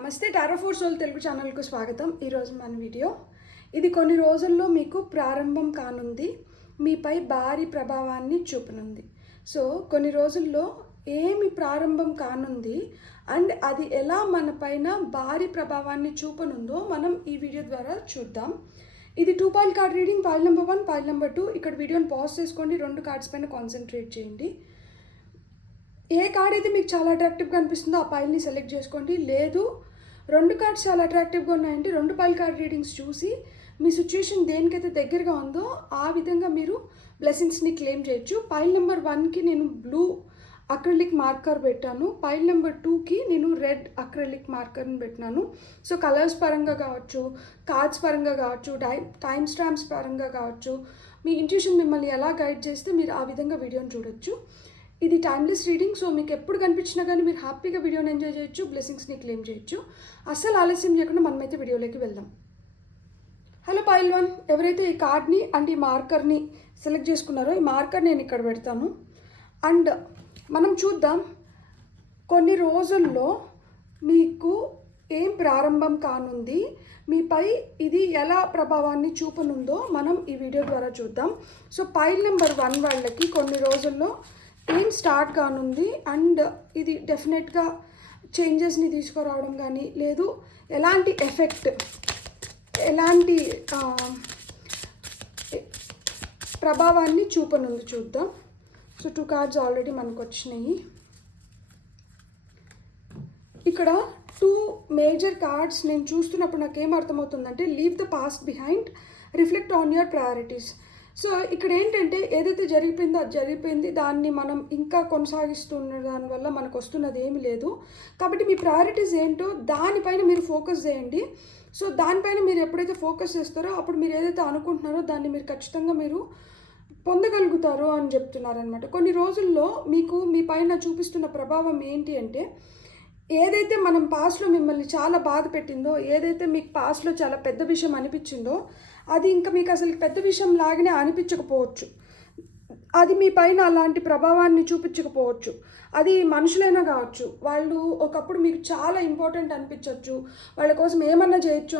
నమస్తే tarot four soul Telugu ఛానల్కు స్వాగతం. ఈరోజు మన వీడియో ఇది కొన్ని రోజుల్లో మీకు ప్రారంభం కానుంది, మీపై భారీ ప్రభావాన్ని చూపనుంది. సో కొన్ని రోజుల్లో ఏమి ప్రారంభం కానుంది అండ్ అది ఎలా మన పైన భారీ ప్రభావాన్ని చూపనుందో మనం ఈ వీడియో ద్వారా చూద్దాం. ఇది 2 foil card reading, foil number 1, foil number 2. ఇక్కడ వీడియోని పాజ్ చేసుకోండి, 2 కార్డ్స్ పైన కాన్సన్ట్రేట్ చేయండి. ఏ కార్డ్ అయితే మీకు చాలా అట్రాక్టివ్గా అనిపిస్తుందో ఆ పైల్ని సెలెక్ట్ చేసుకోండి. లేదు 2 కార్డ్స్ చాలా అట్రాక్టివ్గా ఉన్నాయంటే 2 పాయిల్ కార్డ్ రీడింగ్స్ చూసి మీ సిచ్యుయేషన్ దేనికైతే దగ్గరగా ఉందో ఆ విధంగా మీరు బ్లెస్సింగ్స్ని క్లెయిమ్ చేయొచ్చు. పైల్ నెంబర్ 1కి నేను బ్లూ అక్రిలిక్ మార్కర్ పెట్టాను, పైల్ నెంబర్ 2కి నేను రెడ్ అక్రిలిక్ మార్కర్ని పెట్టినాను. సో కలర్స్ పరంగా కావచ్చు, కార్డ్స్ పరంగా కావచ్చు, టైమ్ స్టాంప్స్ పరంగా కావచ్చు, మీ ఇంట్యూషన్ మిమ్మల్ని ఎలా గైడ్ చేస్తే మీరు ఆ విధంగా వీడియోని చూడొచ్చు. ఇది టైమ్లెస్ రీడింగ్, సో మీకు ఎప్పుడు కనిపించినా కానీ మీరు హ్యాపీగా వీడియోని ఎంజాయ్ చేయొచ్చు, బ్లెస్సింగ్స్ని క్లెయిమ్ చేయొచ్చు. అస్సలు ఆలస్యం చేయకుండా మనమైతే వీడియోలోకి వెళ్దాం. హలో పాయిల్ 1, ఎవరైతే ఈ కార్డ్ని అండ్ ఈ మార్కర్ని సెలెక్ట్ చేసుకున్నారో ఈ మార్కర్ నేను ఇక్కడ పెడతాను. అండ్ మనం చూద్దాం కొన్ని రోజుల్లో మీకు ఏం ప్రారంభం కానుంది, మీపై ఇది ఎలా ప్రభావాన్ని చూపనుందో మనం ఈ వీడియో ద్వారా చూద్దాం. సో పైల్ నెంబర్ 1 వాళ్ళకి కొన్ని రోజుల్లో ఏం స్టార్ట్ కానుంది అండ్ ఇది డెఫినెట్గా చేంజెస్ని తీసుకురావడం కానీ లేదు ఎలాంటి ఎఫెక్ట్, ఎలాంటి ప్రభావాన్ని చూపనుంది చూద్దాం. సో 2 కార్డ్స్ ఆల్రెడీ మనకు వచ్చినాయి. ఇక్కడ 2 మేజర్ కార్డ్స్ నేను చూస్తున్నప్పుడు నాకు ఏం అర్థమవుతుందంటే leave the past behind, reflect on your priorities. So ఇక్కడ ఏంటంటే ఏదైతే జరిగిపోయిందో అది జరిగిపోయింది, దాన్ని మనం ఇంకా కొనసాగిస్తున్న దానివల్ల మనకు వస్తున్నది ఏమీ లేదు. కాబట్టి మీ ప్రయారిటీస్ ఏంటో దానిపైన మీరు ఫోకస్ చేయండి. సో దానిపైన మీరు ఎప్పుడైతే ఫోకస్ చేస్తారో అప్పుడు మీరు ఏదైతే అనుకుంటున్నారో దాన్ని మీరు ఖచ్చితంగా మీరు పొందగలుగుతారు అని చెప్తున్నారనమాట. కొన్ని రోజుల్లో మీకు మీ పైన చూపిస్తున్న ప్రభావం ఏంటి అంటే ఏదైతే మనం పాస్ట్లో మిమ్మల్ని చాలా బాధ పెట్టిందో, ఏదైతే మీకు పాస్ట్లో చాలా పెద్ద విషయం అనిపించిందో అది ఇంకా మీకు అసలు పెద్ద విషయం లాగానే అనిపించకపోవచ్చు, అది మీ పైన అలాంటి ప్రభావాన్ని చూపించకపోవచ్చు. అది మనుషులైనా కావచ్చు, వాళ్ళు ఒకప్పుడు మీకు చాలా ఇంపార్టెంట్ అనిపించవచ్చు, వాళ్ళ కోసం ఏమన్నా చేయొచ్చు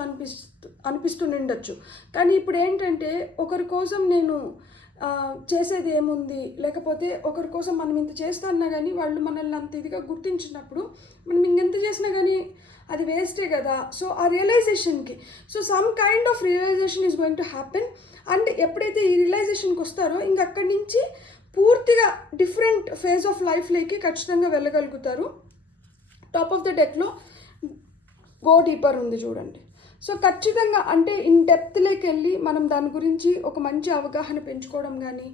అనిపిస్తుండొచ్చు. కానీ ఇప్పుడు ఏంటంటే ఒకరి కోసం నేను చేసేది ఏముంది, లేకపోతే ఒకరి కోసం మనం ఇంత చేస్తున్నా కానీ వాళ్ళు మనల్ని అంత ఇదిగా గుర్తించినప్పుడు మనం ఇంకెంత చేసినా కానీ అది వేస్టే కదా. సో ఆ రియలైజేషన్కి some kind of realization is going to happen. And ఎప్పుడైతే ఈ రియలైజేషన్కి వస్తారో ఇంక అక్కడి నుంచి పూర్తిగా డిఫరెంట్ ఫేజ్ ఆఫ్ లైఫ్లోకి ఖచ్చితంగా వెళ్ళగలుగుతారు. టాప్ ఆఫ్ ద డెక్లో గో డీపర్ ఉంది చూడండి. సో ఖచ్చితంగా అంటే ఇన్ డెప్త్లోకి వెళ్ళి మనం దాని గురించి ఒక మంచి అవగాహన పెంచుకోవడం కానీ,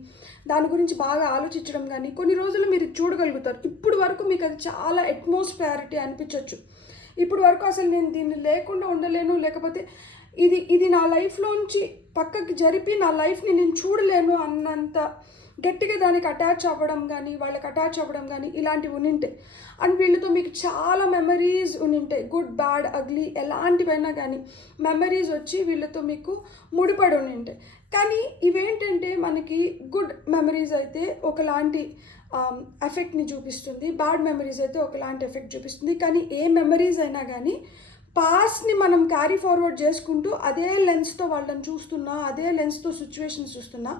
దాని గురించి బాగా ఆలోచించడం కానీ కొన్ని రోజులు మీరు చూడగలుగుతారు. ఇప్పుడు వరకు మీకు అది చాలా ఎట్మోస్ట్ ప్రయారిటీ అనిపించవచ్చు. ఇప్పుడు వరకు అసలు నేను దీన్ని లేకుండా ఉండలేను, లేకపోతే ఇది నా లైఫ్లోంచి పక్కకి జరిపి నా లైఫ్ని నేను చూడలేను అన్నంత గట్టిగా దానికి అటాచ్ అవ్వడం కానీ, వాళ్ళకి అటాచ్ అవ్వడం కానీ ఇలాంటివి ఉనింటాయి. అండ్ వీళ్ళతో మీకు చాలా మెమరీస్ ఉనింటాయి, గుడ్ బ్యాడ్ అగ్లీ ఎలాంటివైనా కానీ మెమరీస్ వచ్చి వీళ్ళతో మీకు ముడిపడి ఉనింటాయి. కానీ ఇవేంటంటే మనకి గుడ్ మెమరీస్ అయితే ఒకలాంటి ఎఫెక్ట్ని చూపిస్తుంది, బ్యాడ్ మెమరీస్ అయితే ఒకలాంటి ఎఫెక్ట్ చూపిస్తుంది. కానీ ఏ మెమరీస్ అయినా కానీ పాస్ట్ని మనం క్యారీ ఫార్వర్డ్ చేసుకుంటూ అదే లెన్స్తో వాళ్ళని చూస్తున్నా, అదే లెన్స్తో సిచ్యువేషన్స్ చూస్తున్నా,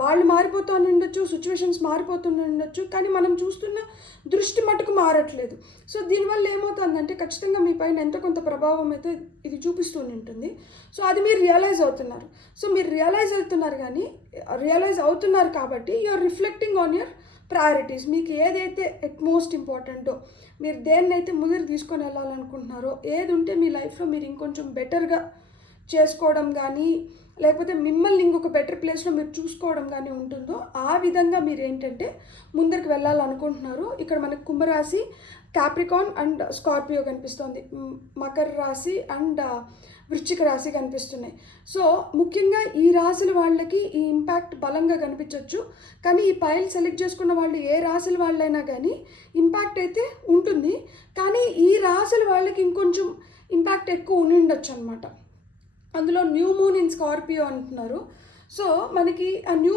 వాళ్ళు మారిపోతూ ఉండొచ్చు, సిచ్యువేషన్స్ మారిపోతుండొచ్చు, కానీ మనం చూస్తున్న దృష్టి మటుకు మారట్లేదు. సో దీనివల్ల ఏమవుతుందంటే ఖచ్చితంగా మీ పైన ఎంతో కొంత ప్రభావం అయితే ఇది చూపిస్తూ ఉంటుంది. సో అది మీరు రియలైజ్ అవుతున్నారు. సో మీరు రియలైజ్ అవుతున్నారు కాబట్టి you're reflecting on your priorities. మీకు ఏదైతే మోస్ట్ ఇంపార్టెంటో, మీరు దేన్నైతే ముందుకు తీసుకొని వెళ్ళాలనుకుంటున్నారో, ఏది ఉంటే మీ లైఫ్లో మీరు ఇంకొంచెం బెటర్గా చేసుకోవడం కానీ, లేకపోతే మిమ్మల్ని ఇంకొక బెటర్ ప్లేస్లో మీరు చూసుకోవడం కానీ ఉంటుందో ఆ విధంగా మీరు ఏంటంటే ముందరికి వెళ్ళాలనుకుంటున్నారు. ఇక్కడ మనకు కుంభరాశి, క్యాప్రికాన్ అండ్ స్కార్పియో కనిపిస్తుంది, మకర రాశి అండ్ వృశ్చిక రాశి కనిపిస్తున్నాయి. సో ముఖ్యంగా ఈ రాశుల వాళ్ళకి ఈ ఇంపాక్ట్ బలంగా కనిపించవచ్చు. కానీ ఈ పైల్ సెలెక్ట్ చేసుకున్న వాళ్ళు ఏ రాశుల వాళ్ళైనా కానీ ఇంపాక్ట్ అయితే ఉంటుంది. కానీ ఈ రాశుల వాళ్ళకి ఇంకొంచెం ఇంపాక్ట్ ఎక్కువ ఉండొచ్చు అనమాట. అందులో న్యూ మూన్ ఇన్ స్కార్పియో అంటున్నారు. సో మనకి ఆ న్యూ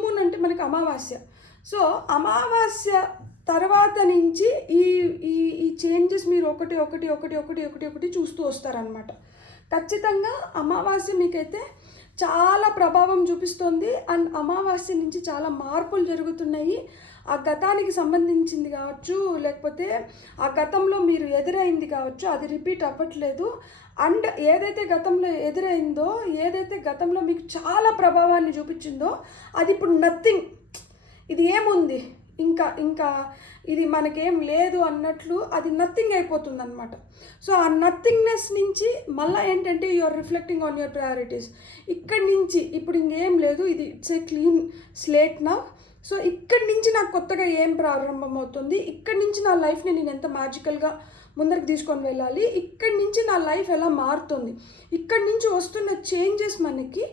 మూన్ అంటే మనకి అమావాస్య. సో అమావాస్య తర్వాత నుంచి ఈ ఈ ఈ చేంజెస్ మీరు ఒకటి ఒకటి ఒకటి ఒకటి ఒకటి ఒకటి చూస్తూ వస్తారనమాట. ఖచ్చితంగా అమావాస్య మీకైతే చాలా ప్రభావం చూపిస్తుంది. అండ్ అమావాస్య నుంచి చాలా మార్పులు జరుగుతున్నాయి. ఆ గతానికి సంబంధించింది కావచ్చు, లేకపోతే ఆ గతంలో మీరు ఎదురైంది కావచ్చు, అది రిపీట్ అవ్వట్లేదు. అండ్ ఏదైతే గతంలో ఎదురైందో, ఏదైతే గతంలో మీకు చాలా ప్రభావాన్ని చూపించిందో, అది ఇప్పుడు నథింగ్. ఇది ఏముంది, ఇంకా ఇంకా ఇది మనకేం లేదు అన్నట్లు అది నథింగ్ అయిపోతుంది అనమాట. సో ఆ నథింగ్నెస్ నుంచి మళ్ళీ ఏంటంటే you are reflecting on your priorities. ఇక్కడి నుంచి ఇప్పుడు ఇంకేం లేదు, ఇది ఇట్స్ ఏ క్లీన్ స్లేట్ నా. సో ఇక్కడి నుంచి నాకు కొత్తగా ఏం ప్రారంభమవుతుంది, ఇక్కడి నుంచి నా లైఫ్ని నేను ఎంత మ్యాజికల్గా ముందరికి తీసుకొని వెళ్ళాలి, ఇక్కడి నుంచి నా లైఫ్ ఎలా మారుతుంది, ఇక్కడి నుంచి వస్తున్న చేంజెస్ మనకి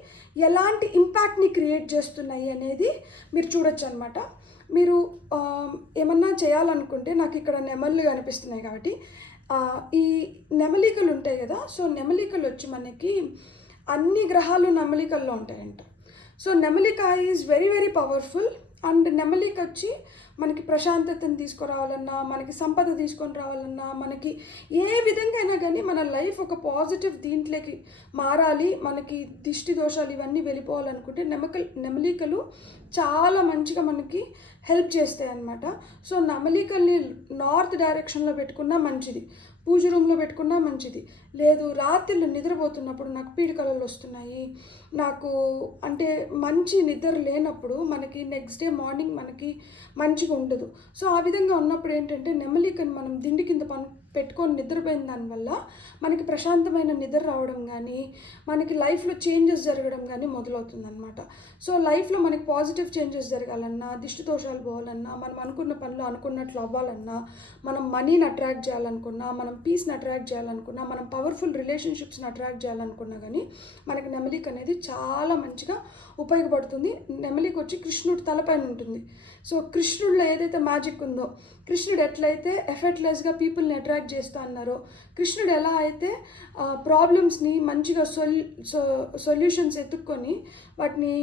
ఎలాంటి ఇంపాక్ట్ని క్రియేట్ చేస్తున్నాయి అనేది మీరు చూడొచ్చు అనమాట. మీరు ఏమన్నా చేయాలనుకుంటే నాకు ఇక్కడ నెమళ్ళు కనిపిస్తున్నాయి కాబట్టి ఈ నెమలికలు ఉంటాయి కదా, సో నెమలికలు వచ్చి మనకి అన్ని గ్రహాలు నెమలికల్లో ఉంటాయంట. సో నెమలిక is very very powerful. And నెమలిక వచ్చి మనకి ప్రశాంతతను తీసుకురావాలన్నా, మనకి సంపద తీసుకొని రావాలన్నా, మనకి ఏ విధంగా అయినా కానీ మన లైఫ్ ఒక పాజిటివ్ దీంట్లోకి మారాలి, మనకి దిష్టి దోషాలు ఇవన్నీ వెళ్ళిపోవాలనుకుంటే నెమలికలు చాలా మంచిగా మనకి హెల్ప్ చేస్తాయి అన్నమాట. సో నెమలికల్ని నార్త్ డైరెక్షన్లో పెట్టుకున్నా మంచిది, పూజ రూమ్లో పెట్టుకున్నా మంచిది. లేదు రాత్రిళ్ళు నిద్రపోతున్నప్పుడు నాకు పీడకలలు వస్తున్నాయి, నాకు అంటే మంచి నిద్ర లేనప్పుడు మనకి నెక్స్ట్ డే మార్నింగ్ మనకి మంచిగా ఉండదు. సో ఆ విధంగా ఉన్నప్పుడు ఏంటంటే నెమలికని మనం దిండి కింద పెట్టుకొని నిద్రపోయిన దానివల్ల మనకి ప్రశాంతమైన నిద్ర రావడం కానీ, మనకి లైఫ్లో చేంజెస్ జరగడం కానీ మొదలవుతుంది అనమాట. సో లైఫ్లో మనకి పాజిటివ్ చేంజెస్ జరగాలన్నా, దిష్టి దోషాలు పోవాలన్నా, మనం అనుకున్న పనులు అనుకున్నట్లు అవ్వాలన్నా, మనం మనీని అట్రాక్ట్ చేయాలనుకున్నా, మనం పీస్ని అట్రాక్ట్ చేయాలనుకున్నా, మనం పవర్ఫుల్ రిలేషన్షిప్స్ని అట్రాక్ట్ చేయాలనుకున్నా కానీ మనకి నెమలిక అనేది చాలా మంచిగా ఉపయోగపడుతుంది. నెమలిక వచ్చి కృష్ణుడి తలపైన ఉంటుంది. సో కృష్ణుడిలో ఏదైతే మ్యాజిక్ ఉందో, కృష్ణుడు ఎట్లయితే ఎఫర్ట్లెస్గా పీపుల్ని అట్రాక్ట్ చేస్తూ అన్నారో, కృష్ణుడు ఎలా అయితే ప్రాబ్లమ్స్ని మంచిగా సొల్యూషన్స్ ఎత్తుక్కొని వాటిని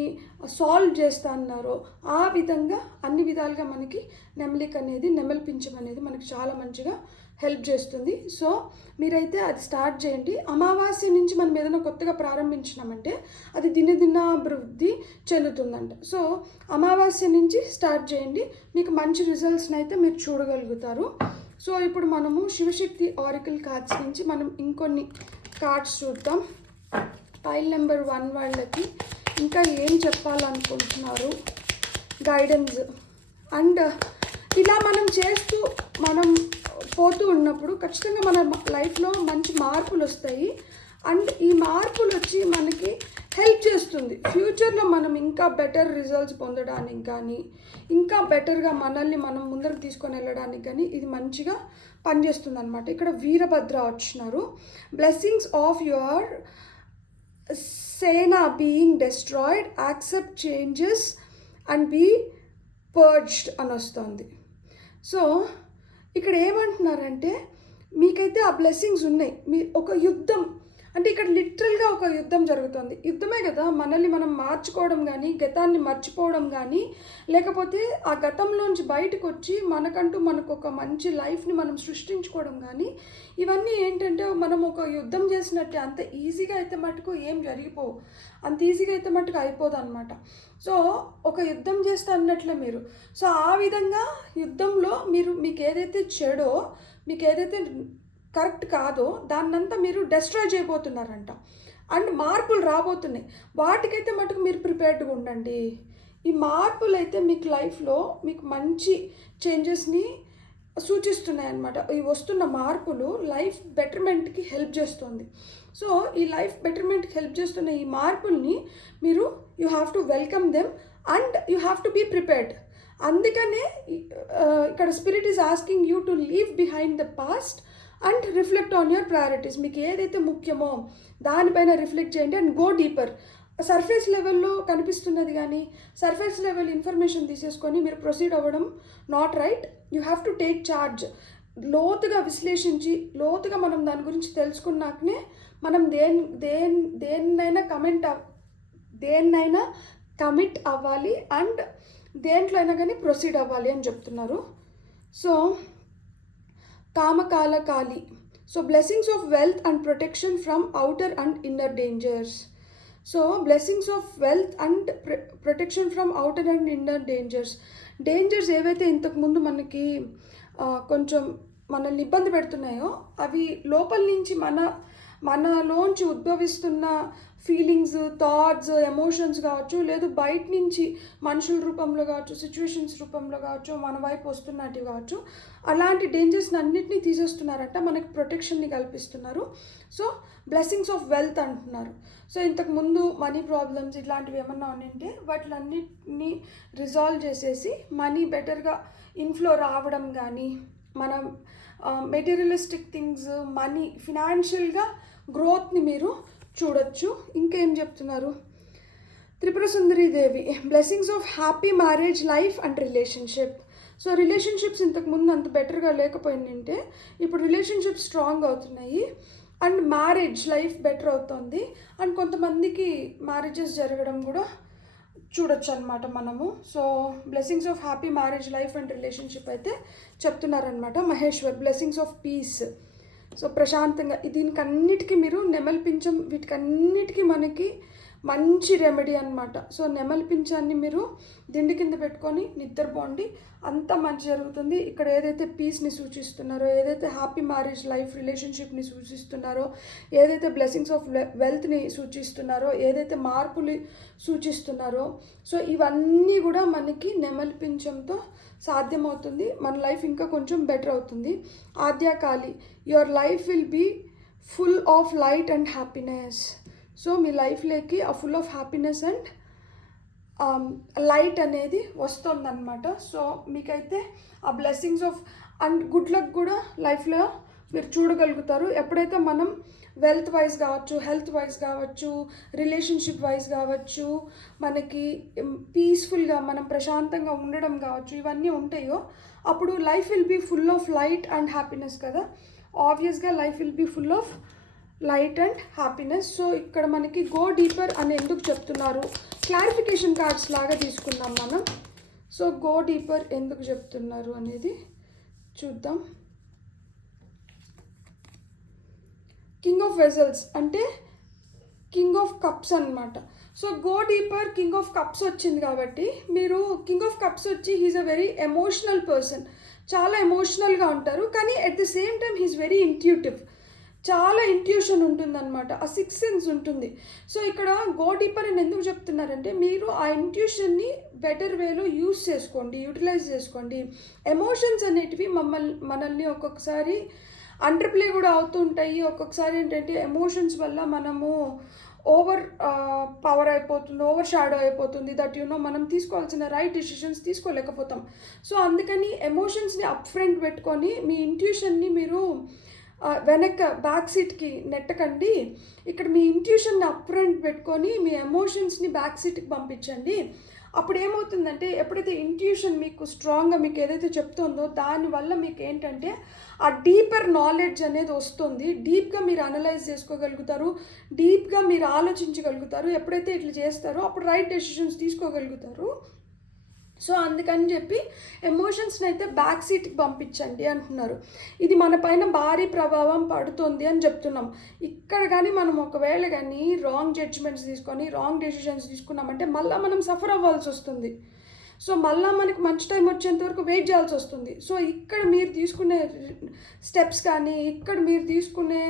సాల్వ్ చేస్తూ అన్నారో, ఆ విధంగా అన్ని విధాలుగా మనకి నెమలిక అనేది, నెమలి పింఛం అనేది మనకి చాలా మంచిగా హెల్ప్ చేస్తుంది. సో మీరైతే అది స్టార్ట్ చేయండి. అమావాస్య నుంచి మనం ఏదైనా కొత్తగా ప్రారంభించినామంటే అది దినదినాభివృద్ధి చెందుతుందంట. సో అమావాస్య నుంచి స్టార్ట్ చేయండి, మీకు మంచి రిజల్ట్స్ని అయితే మీరు చూడగలుగుతారు. సో ఇప్పుడు మనము శివశక్తి ఆరికల్ కార్డ్స్ నుంచి మనం ఇంకొన్ని కార్డ్స్ చూద్దాం. పైల్ నెంబర్ 1 వాళ్ళకి ఇంకా ఏం చెప్పాలనుకుంటున్నారు, గైడెన్స్. అండ్ ఇలా మనం చేస్తూ మనం పోతూ ఉన్నప్పుడు ఖచ్చితంగా మన లైఫ్లో మంచి మార్పులు వస్తాయి. అండ్ ఈ మార్పులు వచ్చి మనకి హెల్ప్ చేస్తుంది ఫ్యూచర్లో మనం ఇంకా బెటర్ రిజల్ట్స్ పొందడానికి కానీ, ఇంకా బెటర్గా మనల్ని మనం ముందరకు తీసుకొని వెళ్ళడానికి కానీ ఇది మంచిగా పనిచేస్తుంది అనమాట. ఇక్కడ వీరభద్ర వచ్చినారు. బ్లెస్సింగ్స్ ఆఫ్ యువర్ సేనా being destroyed, accept changes and be purged అని వస్తుంది. సో ఇక్కడ ఏమంటున్నారంటే మీకైతే ఆ బ్లెస్సింగ్స్ ఉన్నాయి. మీ ఒక యుద్ధం అంటే ఇక్కడ లిటరల్గా ఒక యుద్ధం జరుగుతుంది. యుద్ధమే కదా, మనల్ని మనం మార్చుకోవడం కానీ, గతాన్ని మర్చిపోవడం కానీ, లేకపోతే ఆ గతంలోంచి బయటకు వచ్చి మనకంటూ మనకు ఒక మంచి లైఫ్ని మనం సృష్టించుకోవడం కానీ, ఇవన్నీ ఏంటంటే మనం ఒక యుద్ధం చేసినట్టే. అంత ఈజీగా అయితే మటుకు ఏం జరిగిపోవు, అంత ఈజీగా అయితే మటుకు అయిపోదు అనమాట. సో ఒక యుద్ధం చేస్తా అన్నట్లే మీరు. సో ఆ విధంగా యుద్ధంలో మీకు ఏదైతే చెడో, మీకు ఏదైతే కరెక్ట్ కాదో దాన్నంతా మీరు డెస్ట్రాయ్ చేయబోతున్నారంట. అండ్ మార్పులు రాబోతున్నాయి, వాటికైతే మటుకు మీరు ప్రిపేర్డ్గా ఉండండి. ఈ మార్పులు అయితే మీకు లైఫ్లో మీకు మంచి చేంజెస్ని సూచిస్తున్నాయి అన్నమాట. ఈ వస్తున్న మార్పులు లైఫ్ బెటర్మెంట్కి హెల్ప్ చేస్తుంది. సో ఈ లైఫ్ బెటర్మెంట్కి హెల్ప్ చేస్తున్న ఈ మార్పుల్ని మీరు you have to welcome them and you have to be prepared. అందుకనే ఇక్కడ spirit is asking you to leave behind the past and reflect on your priorities. మీకు ఏదైతే ముఖ్యమో దానిపైన రిఫ్లెక్ట్ చేయండి అండ్ గో డీపర్. సర్ఫేస్ లెవెల్లో కనిపిస్తున్నది కానీ సర్ఫేస్ లెవెల్ ఇన్ఫర్మేషన్ తీసేసుకొని మీరు ప్రొసీడ్ అవ్వడం not right. You have to take charge. లోతుగా విశ్లేషించి లోతుగా మనం దాని గురించి తెలుసుకున్నాకనే మనం దేన్నైనా కమిట్ అవ్వాలి అండ్ దేంట్లో అయినా కానీ ప్రొసీడ్ అవ్వాలి అని చెప్తున్నారు. So Kamakala Kali. So blessings of wealth and protection from outer and inner dangers. So blessings of wealth and protection from outer and inner dangers ఏవైతే ఇంతకుముందు మనకి కొంచెం మనల్ని ఇబ్బంది పెడుతున్నాయో అవి లోపల నుంచి మనలోంచి ఉద్భవిస్తున్న ఫీలింగ్స్, థాట్స్, ఎమోషన్స్ కావచ్చు, లేదు బయట నుంచి మనుషుల రూపంలో కావచ్చు, సిచ్యువేషన్స్ రూపంలో కావచ్చు, మన వైపు వస్తున్నట్టు కావచ్చు, అలాంటి డేంజర్స్ని అన్నిటినీ తీసేస్తున్నారంట, మనకి ప్రొటెక్షన్ని కల్పిస్తున్నారు. సో బ్లెస్సింగ్స్ ఆఫ్ వెల్త్ అంటున్నారు. సో ఇంతకుముందు మనీ ప్రాబ్లమ్స్ ఇట్లాంటివి ఏమన్నా ఉంటే వాటిలన్నిటినీ రిజాల్వ్ చేసేసి మనీ బెటర్గా ఇన్ఫ్లో రావడం కానీ, మనం మెటీరియలిస్టిక్ థింగ్స్, మనీ, ఫినాన్షియల్గా గ్రోత్ని మీరు చూడొచ్చు. ఇంకేం చెప్తున్నారు? Tripura Sundari Devi, blessings of happy marriage life and relationship. So relationships ఇంతకుముందు అంత బెటర్గా లేకపోయిందంటే ఇప్పుడు రిలేషన్షిప్స్ స్ట్రాంగ్ అవుతున్నాయి అండ్ మ్యారేజ్ లైఫ్ బెటర్ అవుతుంది. అండ్ కొంతమందికి మ్యారేజెస్ జరగడం కూడా చూడొచ్చు అనమాట మనము. So blessings of happy marriage life and relationship అయితే చెప్తున్నారనమాట Maheshwar. Blessings of piece. So ప్రశాంతంగా, దీనికి అన్నిటికీ మీరు నెమలి పింఛం, వీటికన్నిటికీ మనకి మంచి రెమెడీ అనమాట. సో నెమలి పింఛాన్ని మీరు దిండి కింద పెట్టుకొని నిద్రపోండి, అంతా మంచి జరుగుతుంది. ఇక్కడ ఏదైతే పీస్ని సూచిస్తున్నారో, ఏదైతే హ్యాపీ మ్యారేజ్ లైఫ్ రిలేషన్షిప్ని సూచిస్తున్నారో, ఏదైతే బ్లెస్సింగ్స్ ఆఫ్ వెల్త్ని సూచిస్తున్నారో, ఏదైతే మార్పులు సూచిస్తున్నారో, సో ఇవన్నీ కూడా మనకి నెమలి పింఛంతో సాధ్యమవుతుంది. మన లైఫ్ ఇంకా కొంచెం బెటర్ అవుతుంది. Adyakali, your life will be full of light and happiness. So మీ లైఫ్లోకి ఆ full of happiness and light అనేది వస్తుందన్నమాట. సో మీకైతే ఆ blessings of and good luck కూడా లైఫ్లో మీరు చూడగలుగుతారు. ఎప్పుడైతే మనం వెల్త్ వైజ్ కావచ్చు, హెల్త్ వైజ్ కావచ్చు, రిలేషన్షిప్ వైజ్ కావచ్చు, మనకి పీస్ఫుల్గా మనం ప్రశాంతంగా ఉండడం కావచ్చు, ఇవన్నీ ఉంటాయో అప్పుడు life will be full of light and happiness కదా. ఆబ్వియస్గా life will be full of light and happiness. So ఇక్కడ మనకి గో డీపర్ అని ఎందుకు చెప్తున్నారు, క్లారిఫికేషన్ కార్డ్స్ లాగా తీసుకుందాం మనం. సో గో డీపర్ ఎందుకు చెప్తున్నారు అనేది చూద్దాం. కింగ్ ఆఫ్ వెజల్స్ అంటే కింగ్ ఆఫ్ కప్స్ అనమాట. So go deeper, king of cups వచ్చింది కాబట్టి మీరు కింగ్ ఆఫ్ కప్స్ వచ్చి he's a very emotional person. చాలా ఎమోషనల్గా ఉంటారు, కానీ at the same time he's very intuitive. చాలా ఇంట్యూషన్ ఉంటుందన్నమాట, ఆ సిక్స్ సెన్స్ ఉంటుంది. సో ఇక్కడ గో డీపర్ అని ఎందుకు చెప్తున్నారంటే మీరు ఆ ఇంట్యూషన్ని బెటర్ వేలో యూటిలైజ్ చేసుకోండి. ఎమోషన్స్ అనేటివి మనల్ని ఒక్కొక్కసారి అండర్ప్లే కూడా అవుతూ ఉంటాయి. ఒక్కొక్కసారి ఏంటంటే ఎమోషన్స్ వల్ల మనము ఓవర్ షాడో అయిపోతుంది. దట్ మనం తీసుకోవాల్సిన రైట్ డిసిషన్స్ తీసుకోలేకపోతాం. సో అందుకని ఎమోషన్స్ని అప్ ఫ్రంట్ పెట్టుకొని మీ ఇంట్యూషన్ని మీరు బ్యాక్ సీట్కి నెట్టకండి. ఇక్కడ మీ ఇంట్యూషన్ని అప్ ఫ్రంట్ పెట్టుకొని మీ ఎమోషన్స్ని బ్యాక్ సీట్కి పంపించండి. అప్పుడు ఏమవుతుందంటే ఎప్పుడైతే ఇంట్యూషన్ మీకు స్ట్రాంగ్గా మీకు ఏదైతే చెప్తుందో దానివల్ల మీకు ఏంటంటే ఆ డీపర్ నాలెడ్జ్ అనేది వస్తుంది. డీప్గా మీరు అనలైజ్ చేసుకోగలుగుతారు, డీప్గా మీరు ఆలోచించగలుగుతారు. ఎప్పుడైతే ఇట్లా చేస్తారో అప్పుడు రైట్ డెసిషన్స్ తీసుకోగలుగుతారు. సో అందుకని చెప్పి ఎమోషన్స్ని అయితే బ్యాక్ సీట్కి పంపించండి అంటున్నారు. ఇది మన పైన భారీ ప్రభావం పడుతుంది అని చెప్తున్నాం. ఇక్కడ కానీ మనం ఒకవేళ కానీ రాంగ్ జడ్జ్మెంట్స్ తీసుకొని రాంగ్ డెసిషన్స్ తీసుకున్నామంటే మళ్ళీ మనం సఫర్ అవ్వాల్సి వస్తుంది. సో మళ్ళీ మనకి మంచి టైం వచ్చేంత వరకు వెయిట్ చేయాల్సి వస్తుంది. సో ఇక్కడ మీరు తీసుకునే స్టెప్స్ కానీ, ఇక్కడ మీరు తీసుకునే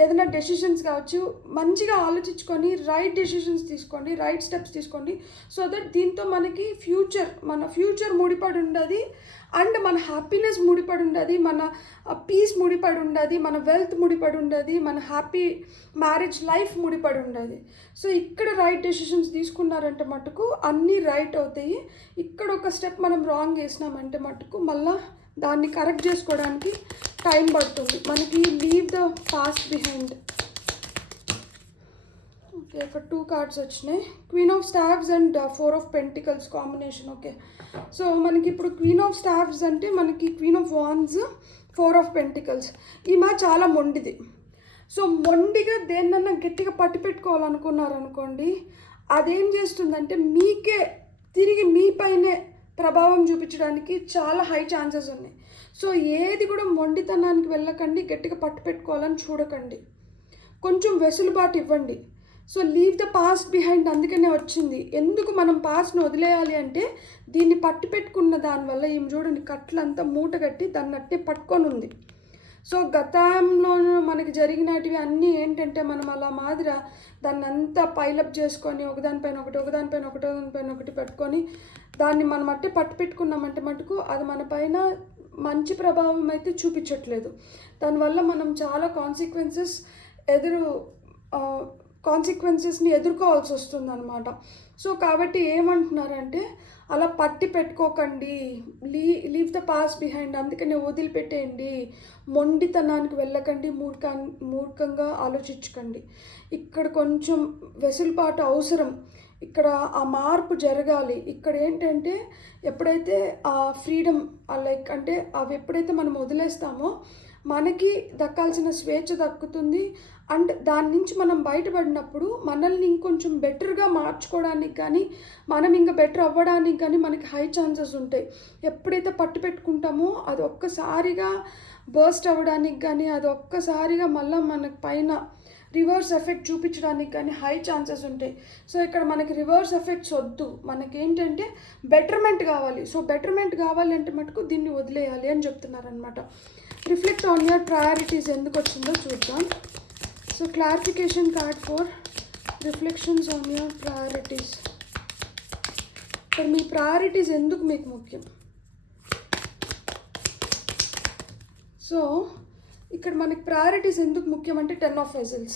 ఏదైనా డెసిషన్స్ కావచ్చు, మంచిగా ఆలోచించుకొని రైట్ డెసిషన్స్ తీసుకోండి, రైట్ స్టెప్స్ తీసుకోండి. సో దట్ దీంతో మనకి మన ఫ్యూచర్ ముడిపడి ఉండదు, అండ్ మన హ్యాపీనెస్ ముడిపడి ఉండదు, మన పీస్ ముడిపడి ఉండదు, మన వెల్త్ ముడిపడి ఉండదు, మన హ్యాపీ మ్యారేజ్ లైఫ్ ముడిపడి ఉండదు. సో ఇక్కడ రైట్ డెసిషన్స్ తీసుకున్నారంటే మటుకు అన్నీ రైట్ అవుతాయి. ఇక్కడ ఒక స్టెప్ మనం రాంగ్ చేసినామంటే మటుకు మళ్ళీ దాన్ని కరెక్ట్ చేసుకోవడానికి టైం పడుతుంది మనకి. Leave the past behind. Okay, ఇక్కడ 2 కార్డ్స్ వచ్చినాయి. Queen of staves and 4 of pentacles combination. Okay, so మనకి ఇప్పుడు క్వీన్ ఆఫ్ స్టావ్స్ అంటే మనకి queen of wands, 4 of pentacles. ఈమె చాలా మొండిది. సో మొండిగా దేన్నన్నా గట్టిగా పట్టి పెట్టుకోవాలనుకున్నారనుకోండి, అదేం చేస్తుందంటే మీకే తిరిగి మీ పైనే ప్రభావం చూపించడానికి చాలా హై ఛాన్సెస్ ఉన్నాయి. సో ఏది కూడా మొండితనానికి వెళ్ళకండి, గట్టిగా పట్టు పెట్టుకోవాలని చూడకండి, కొంచెం వెసులుబాటు ఇవ్వండి. So leave the past behind అందుకనే వచ్చింది. ఎందుకు మనం పాస్ట్ని వదిలేయాలి అంటే దీన్ని పట్టు పెట్టుకున్న దానివల్ల ఈమె చూడండి కట్లంతా మూట కట్టి దాన్ని అట్టే పట్టుకొని ఉంది. సో గతంలో మనకి జరిగినటివి అన్నీ ఏంటంటే మనం అలా మాదిర దాన్ని అంతా పైలప్ చేసుకొని ఒకదానిపైన ఒకటి పెట్టుకొని దాన్ని మనం అట్టే పట్టు పెట్టుకున్నామంటే మటుకు అది మన పైన మంచి ప్రభావం అయితే చూపించట్లేదు. దానివల్ల మనం చాలా కాన్సిక్వెన్సెస్ని ఎదుర్కోవాల్సి వస్తుంది అనమాట. సో కాబట్టి ఏమంటున్నారంటే అలా పట్టి పెట్టుకోకండి, లీవ్ ద పాస్ట్ బిహైండ్, అందుకనే వదిలిపెట్టేయండి, మొండితనానికి వెళ్ళకండి, మూర్ఖంగా ఆలోచించకండి. ఇక్కడ కొంచెం వెసులుబాటు అవసరం, ఇక్కడ ఆ మార్పు జరగాలి. ఇక్కడ ఏంటంటే ఎప్పుడైతే ఆ ఫ్రీడమ్ లైక్ అంటే అవి ఎప్పుడైతే మనం వదిలేస్తామో మనకి దక్కాల్సిన స్వేచ్ఛ దక్కుతుంది. అండ్ దాని నుంచి మనం బయటపడినప్పుడు మనల్ని ఇంకొంచెం బెటర్గా మార్చుకోవడానికి కానీ మనం ఇంకా బెటర్ అవ్వడానికి కానీ మనకి హై ఛాన్సెస్ ఉంటాయి. ఎప్పుడైతే పట్టు పెట్టుకుంటామో అది ఒక్కసారిగా బర్స్ట్ అవ్వడానికి కానీ అది ఒక్కసారిగా మళ్ళీ మనకి పైన రివర్స్ ఎఫెక్ట్ చూపించడానికి కానీ హై ఛాన్సెస్ ఉంటాయి. సో ఇక్కడ మనకి రివర్స్ ఎఫెక్ట్స్ వద్దు, మనకి ఏంటంటే బెటర్మెంట్ కావాలి. సో బెటర్మెంట్ కావాలి అంటే మటుకు దీన్ని వదిలేయాలి అని చెప్తున్నారనమాట. రిఫ్లెక్ట్ ఆన్ యువర్ ప్రయారిటీస్ ఎందుకు వచ్చిందో చూద్దాం. So clarification card for reflections on your priorities. ఇక్కడ మీ ప్రయారిటీస్ ఎందుకు మీకు ముఖ్యం? సో ఇక్కడ మనకి ప్రయారిటీస్ ఎందుకు ముఖ్యం అంటే 10 of Vessels.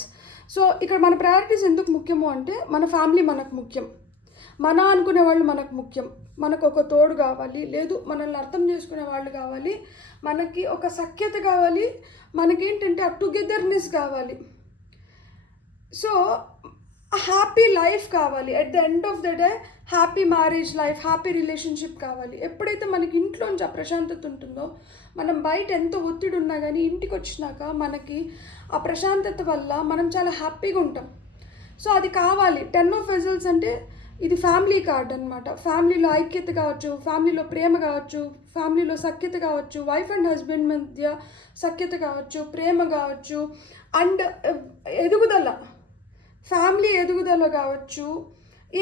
సో ఇక్కడ మన ప్రయారిటీస్ ఎందుకు ముఖ్యము అంటే మన ఫ్యామిలీ మనకు ముఖ్యం, మన అనుకునే వాళ్ళు మనకు ముఖ్యం, మనకు ఒక తోడు కావాలి, లేదు మనల్ని అర్థం చేసుకునే వాళ్ళు కావాలి, మనకి ఒక సఖ్యత కావాలి, మనకేంటంటే ఆ టుగెదర్నెస్ కావాలి. సో హ్యాపీ లైఫ్ కావాలి, at the end of the day happy marriage life, happy relationship కావాలి. ఎప్పుడైతే మనకి ఇంట్లోంచి ఆ ప్రశాంతత ఉంటుందో, మనం బయట ఎంత ఒత్తిడి ఉన్నా కానీ ఇంటికి వచ్చినాక మనకి ఆ ప్రశాంతత వల్ల మనం చాలా హ్యాపీగా ఉంటాం. సో అది కావాలి. 10 of Vessels అంటే ఇది ఫ్యామిలీ కార్డ్ అనమాట. ఫ్యామిలీలో ఐక్యత కావచ్చు, ఫ్యామిలీలో ప్రేమ కావచ్చు, ఫ్యామిలీలో సఖ్యత కావచ్చు, వైఫ్ అండ్ హస్బెండ్ మధ్య సఖ్యత కావచ్చు, ప్రేమ కావచ్చు, అండ్ ఎదుగుదల, ఫ్యామిలీ ఎదుగుదల కావచ్చు,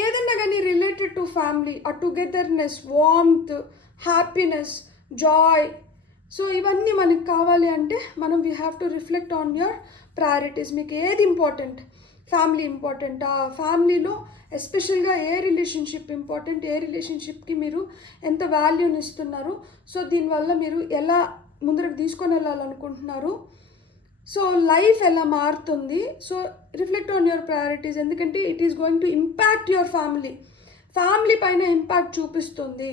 ఏదన్నా కానీ రిలేటెడ్ టు ఫ్యామిలీ, ఆ togetherness, warmth, happiness, Joy. So ఇవన్నీ మనకి కావాలి అంటే మనం we have to reflect on your priorities. మీకు ఏది ఇంపార్టెంట్? ఫ్యామిలీ ఇంపార్టెంట్, ఆ ఫ్యామిలీలో ఎస్పెషల్గా ఏ రిలేషన్షిప్ ఇంపార్టెంట్, ఏ రిలేషన్షిప్కి మీరు ఎంత వాల్యూని ఇస్తున్నారు, సో దీనివల్ల మీరు ఎలా ముందరకు తీసుకొని వెళ్ళాలనుకుంటున్నారు, సో లైఫ్ ఎలా మారుతుంది. So reflect on your priorities, ఎందుకంటే it is going to impact your family పైన ఇంపాక్ట్ చూపిస్తుంది.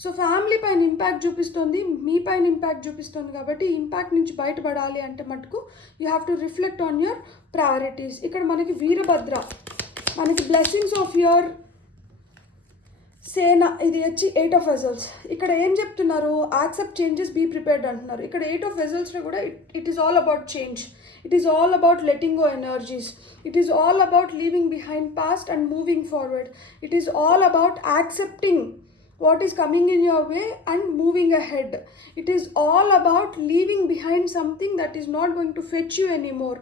సో ఫ్యామిలీ పైన ఇంపాక్ట్ చూపిస్తుంది, మీ పైన ఇంపాక్ట్ చూపిస్తుంది. కాబట్టి ఇంపాక్ట్ నుంచి బయటపడాలి అంటే మటుకు you have to reflect on your priorities. ఇక్కడ మనకి వీరభద్ర, మనకి బ్లెస్సింగ్స్ ఆఫ్ యువర్ సేన, ఇది వచ్చి 8 of Vessels. ఇక్కడ ఏం చెప్తున్నారు? యాక్సెప్ట్ చేంజెస్, బీ ప్రిపేర్డ్ అంటున్నారు. ఇక్కడ 8 of Vesselsలో కూడా it is all about change, it is all about letting go energies, it is all about leaving behind past and moving forward, it is all about accepting what is coming in your way and moving ahead. It is all about leaving behind something that is not going to fetch you anymore.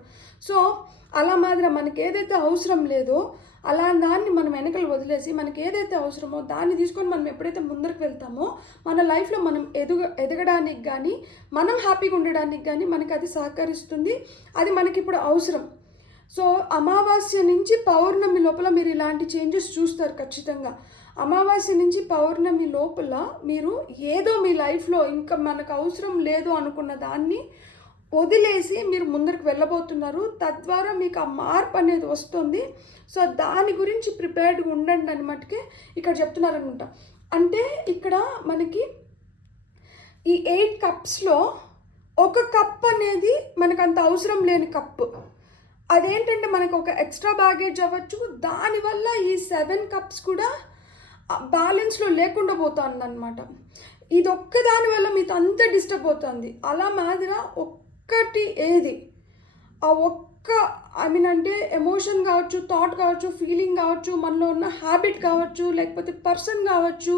So అలా మాదిరి మనకి ఏదైతే అవసరం లేదో అలా దాన్ని మనం వెనకలు వదిలేసి మనకి ఏదైతే అవసరమో దాన్ని తీసుకొని మనం ఎప్పుడైతే ముందరకు వెళ్తామో మన లైఫ్లో మనం ఎదగడానికి కానీ మనం హ్యాపీగా ఉండడానికి కానీ మనకి అది సహకరిస్తుంది. అది మనకి ఇప్పుడు అవసరం. సో అమావాస్య నుంచి పౌర్ణమి లోపల మీరు ఇలాంటి చేంజెస్ చూస్తారు ఖచ్చితంగా. అమావాస్య నుంచి పౌర్ణమి లోపల మీరు ఏదో మీ లైఫ్లో ఇంకా మనకు అవసరం లేదు అనుకున్న దాన్ని వదిలేసి మీరు ముందరికి వెళ్ళబోతున్నారు. తద్వారా మీకు ఆ మార్పు అనేది వస్తుంది. సో దాని గురించి ప్రిపేర్డ్గా ఉండండి అని మటుకే ఇక్కడ చెప్తున్నారనమాట. అంటే ఇక్కడ మనకి ఈ 8 కప్స్లో ఒక కప్ అనేది మనకు అంత అవసరం లేని కప్పు. అదేంటంటే మనకు ఒక ఎక్స్ట్రా బ్యాగేజ్ అవ్వచ్చు. దానివల్ల ఈ 7 కప్స్ కూడా బ్యాలెన్స్లో లేకుండా పోతుంది అనమాట. ఇది ఒక్క దానివల్ల మీతో అంత డిస్టర్బ్ అవుతుంది. అలా మాదిర ఒక్కటి ఏది ఆ ఒక్క అంటే ఎమోషన్ కావచ్చు, థాట్ కావచ్చు, ఫీలింగ్ కావచ్చు, మనలో ఉన్న హ్యాబిట్ కావచ్చు, లేకపోతే పర్సన్ కావచ్చు,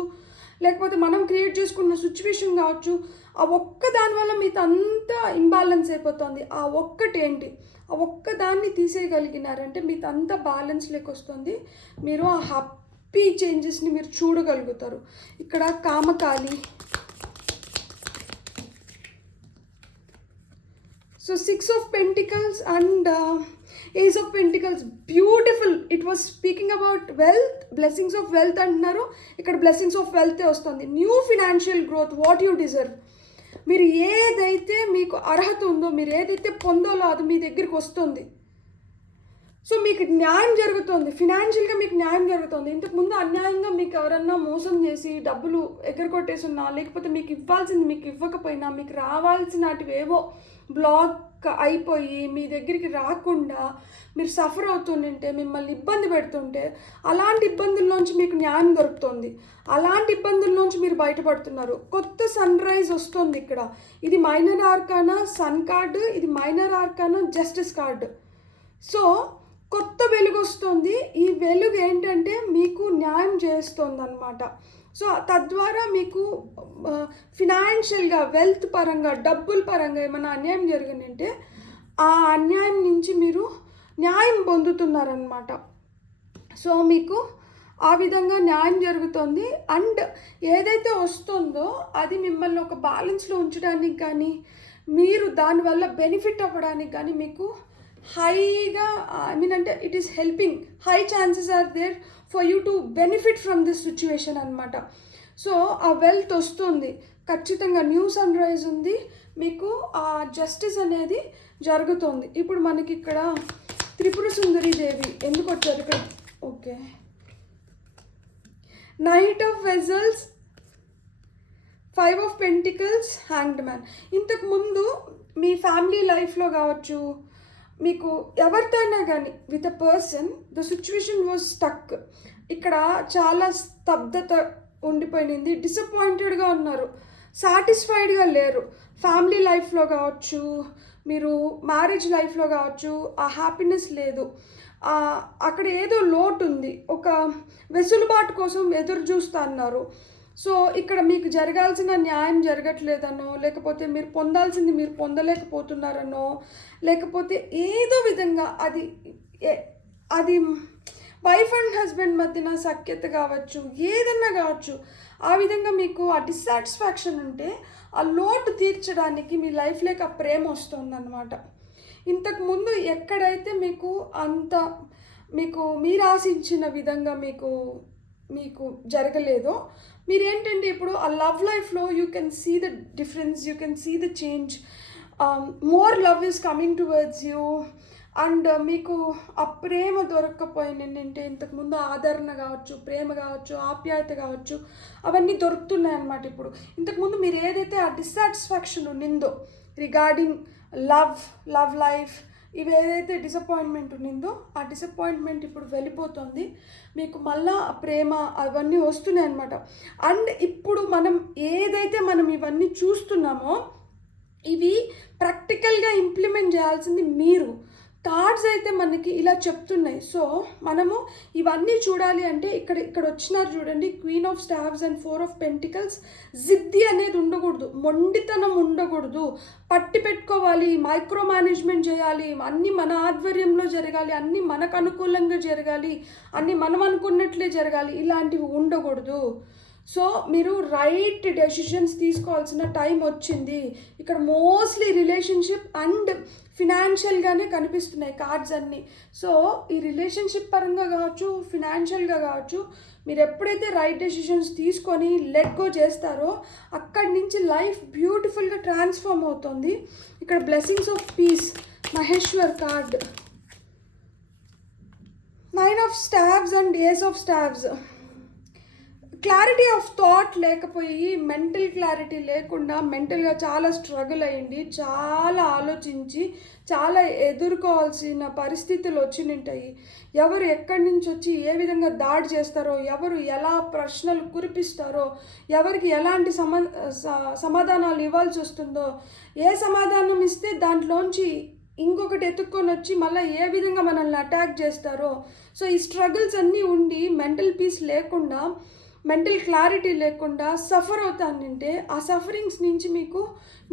లేకపోతే మనం క్రియేట్ చేసుకున్న సిచ్యువేషన్ కావచ్చు, ఆ ఒక్క దానివల్ల మీతో అంతా ఇంబ్యాలెన్స్ అయిపోతుంది. ఆ ఒక్కటేంటి, ఆ ఒక్కదాన్ని తీసేయగలిగినారంటే మీతో అంతా బ్యాలెన్స్ వస్తుంది. మీరు ఆ హ్యాపీ చేంజెస్ని మీరు చూడగలుగుతారు. ఇక్కడ కామకాలి, so 6 of Pentacles and Ace of Pentacles, beautiful. It was speaking about wealth, blessings of wealth అంటున్నారు. ఇక్కడ blessings of wealth వస్తుంది. New financial growth, what you deserve. మీరు ఏదైతే మీకు అర్హత ఉందో, మీరు ఏదైతే పొందాలో అది మీ దగ్గరికి వస్తుంది. సో మీకు న్యాయం జరుగుతుంది, ఫినాన్షియల్గా మీకు న్యాయం జరుగుతుంది. ఇంతకుముందు అన్యాయంగా మీకు ఎవరన్నా మోసం చేసి డబ్బులు ఎగరగొట్టేసున్నా, లేకపోతే మీకు ఇవ్వాల్సింది మీకు ఇవ్వకపోయినా, మీకు రావాల్సినటివి ఏవో బ్లాక్ అయిపోయి మీ దగ్గరికి రాకుండా మీరు సఫర్ అవుతుంటే, మిమ్మల్ని ఇబ్బంది పెడుతుంటే, అలాంటి ఇబ్బందుల్లోంచి మీకు న్యాయం దొరుకుతుంది. అలాంటి ఇబ్బందుల్లోంచి మీరు బయటపడుతున్నారు. కొత్త సన్ రైజ్ వస్తుంది ఇక్కడ. ఇది మైనర్ ఆర్కానా సన్ కార్డు, ఇది minor arcana justice card. So కొత్త వెలుగు వస్తుంది. ఈ వెలుగు ఏంటంటే మీకు న్యాయం చేస్తుంది అన్నమాట. సో తద్వారా మీకు ఫినాన్షియల్గా, వెల్త్ పరంగా, డబ్బుల పరంగా ఏమైనా అన్యాయం జరిగిందంటే ఆ అన్యాయం నుంచి మీరు న్యాయం పొందుతున్నారనమాట. సో మీకు ఆ విధంగా న్యాయం జరుగుతుంది. అండ్ ఏదైతే వస్తుందో అది మిమ్మల్ని ఒక బ్యాలెన్స్లో ఉంచడానికి కానీ, మీరు దానివల్ల బెనిఫిట్ అవ్వడానికి కానీ మీకు హైగా, ఐ మీన్ అంటే it is helping, high chances are there for you to benefit from this situation అనమాట. సో ఆ వెల్త్ వస్తుంది ఖచ్చితంగా. న్యూ సన్ రైజ్ ఉంది, మీకు ఆ జస్టిస్ అనేది జరుగుతుంది. ఇప్పుడు మనకి ఇక్కడ త్రిపుర సుందరి దేవి ఎందుకు వచ్చారు ఇక్కడ? Okay, knight of vessels, 5 of Pentacles, hanged man. ఇంతకుముందు మీ ఫ్యామిలీ లైఫ్లో కావచ్చు, మీకు ఎవరితో అయినా కానీ with a person the situation was stuck. ఇక్కడ చాలా స్తబ్దత ఉండిపోయింది, డిసప్పాయింటెడ్గా ఉన్నారు, సాటిస్ఫైడ్గా లేరు. ఫ్యామిలీ లైఫ్లో కావచ్చు, మీరు మ్యారేజ్ లైఫ్లో కావచ్చు, ఆ హ్యాపీనెస్ లేదు. అక్కడ ఏదో లోటు ఉంది, ఒక వెసులుబాటు కోసం ఎదురు చూస్తా అన్నారు. సో ఇక్కడ మీకు జరగాల్సిన న్యాయం జరగట్లేదనో, లేకపోతే మీరు పొందాల్సింది మీరు పొందలేకపోతున్నారనో, లేకపోతే ఏదో విధంగా అది వైఫ్ అండ్ హస్బెండ్ మధ్యన సఖ్యత కావచ్చు, ఏదన్నా కావచ్చు, ఆ విధంగా మీకు ఆ డిస్సాటిస్ఫాక్షన్ ఉంటే ఆ లోటు తీర్చడానికి మీ లైఫ్లోకి ఆ ప్రేమ వస్తుందన్నమాట. ఇంతకుముందు ఎక్కడైతే మీకు అంత మీరు ఆశించిన విధంగా మీకు జరగలేదో, మీరేంటంటే ఇప్పుడు ఆ లవ్ లైఫ్లో you can see the difference, you can see the change, more love is coming towards you. And మీకు ఆ ప్రేమ దొరక్కపోయిందంటే, ఇంతకుముందు ఆదరణ కావచ్చు, ప్రేమ కావచ్చు, ఆప్యాయత కావచ్చు, అవన్నీ దొరుకుతున్నాయి అన్నమాట. ఇప్పుడు ఇంతకుముందు మీరు ఏదైతే ఆ డిస్సాటిస్ఫాక్షన్ ఉన్నిందో రిగార్డింగ్ లవ్ లైఫ్, ఇవి ఏదైతే డిసప్పాయింట్మెంట్ ఉన్నిందో ఆ డిసప్పాయింట్మెంట్ ఇప్పుడు వెళ్ళిపోతుంది. మీకు మళ్ళా ప్రేమ అవన్నీ వస్తున్నాయి అన్నమాట. అండ్ ఇప్పుడు మనం ఇవన్నీ చూస్తున్నామో ఇవి ప్రాక్టికల్గా ఇంప్లిమెంట్ చేయాల్సింది మీరు. కార్డ్స్ అయితే మనకి ఇలా చెప్తున్నాయి. సో మనము ఇవన్నీ చూడాలి అంటే ఇక్కడ వచ్చినారు చూడండి, queen of staves and 4 of Pentacles. జిద్ది అనేది ఉండకూడదు, మొండితనం ఉండకూడదు, పట్టి పెట్టుకోవాలి, మైక్రో మేనేజ్మెంట్ చేయాలి, అన్నీ మన ఆధ్వర్యంలో జరగాలి, అన్నీ మనకు అనుకూలంగా జరగాలి, అన్నీ మనం అనుకున్నట్లే జరగాలి, ఇలాంటివి ఉండకూడదు. సో మీరు రైట్ డెసిషన్స్ తీసుకోవాల్సిన టైం వచ్చింది. ఇక్కడ మోస్ట్లీ రిలేషన్షిప్ అండ్ ఫినాన్షియల్గానే కనిపిస్తున్నాయి కార్డ్స్ అన్నీ. సో ఈ రిలేషన్షిప్ పరంగా కావచ్చు, ఫినాన్షియల్గా కావచ్చు, మీరు ఎప్పుడైతే రైట్ డెసిషన్స్ తీసుకొని లెట్ గో చేస్తారో అక్కడి నుంచి లైఫ్ బ్యూటిఫుల్గా ట్రాన్స్ఫార్మ్ అవుతుంది. ఇక్కడ blessings of piece, Maheshwar card, 9 of Staves and Ace of Staves. Clarity of thought లేకపోయి, మెంటల్ క్లారిటీ లేకుండా మెంటల్గా చాలా స్ట్రగుల్ అయ్యింది, చాలా ఆలోచించి చాలా ఎదుర్కోవాల్సిన పరిస్థితులు వచ్చింటాయి. ఎవరు ఎక్కడి నుంచి వచ్చి ఏ విధంగా దాడి చేస్తారో, ఎవరు ఎలా ప్రశ్నలు కురిపిస్తారో, ఎవరికి ఎలాంటి సమాధానాలు ఇవ్వాల్సి వస్తుందో, ఏ సమాధానం ఇస్తే దాంట్లోంచి ఇంకొకటి ఎత్తుక్కొని వచ్చి మళ్ళీ ఏ విధంగా మనల్ని అటాక్ చేస్తారో. సో ఈ స్ట్రగుల్స్ అన్నీ ఉండి మెంటల్ పీస్ లేకుండా మెంటల్ క్లారిటీ లేకుండా సఫర్ అవుతానంటే ఆ సఫరింగ్స్ నుంచి మీకు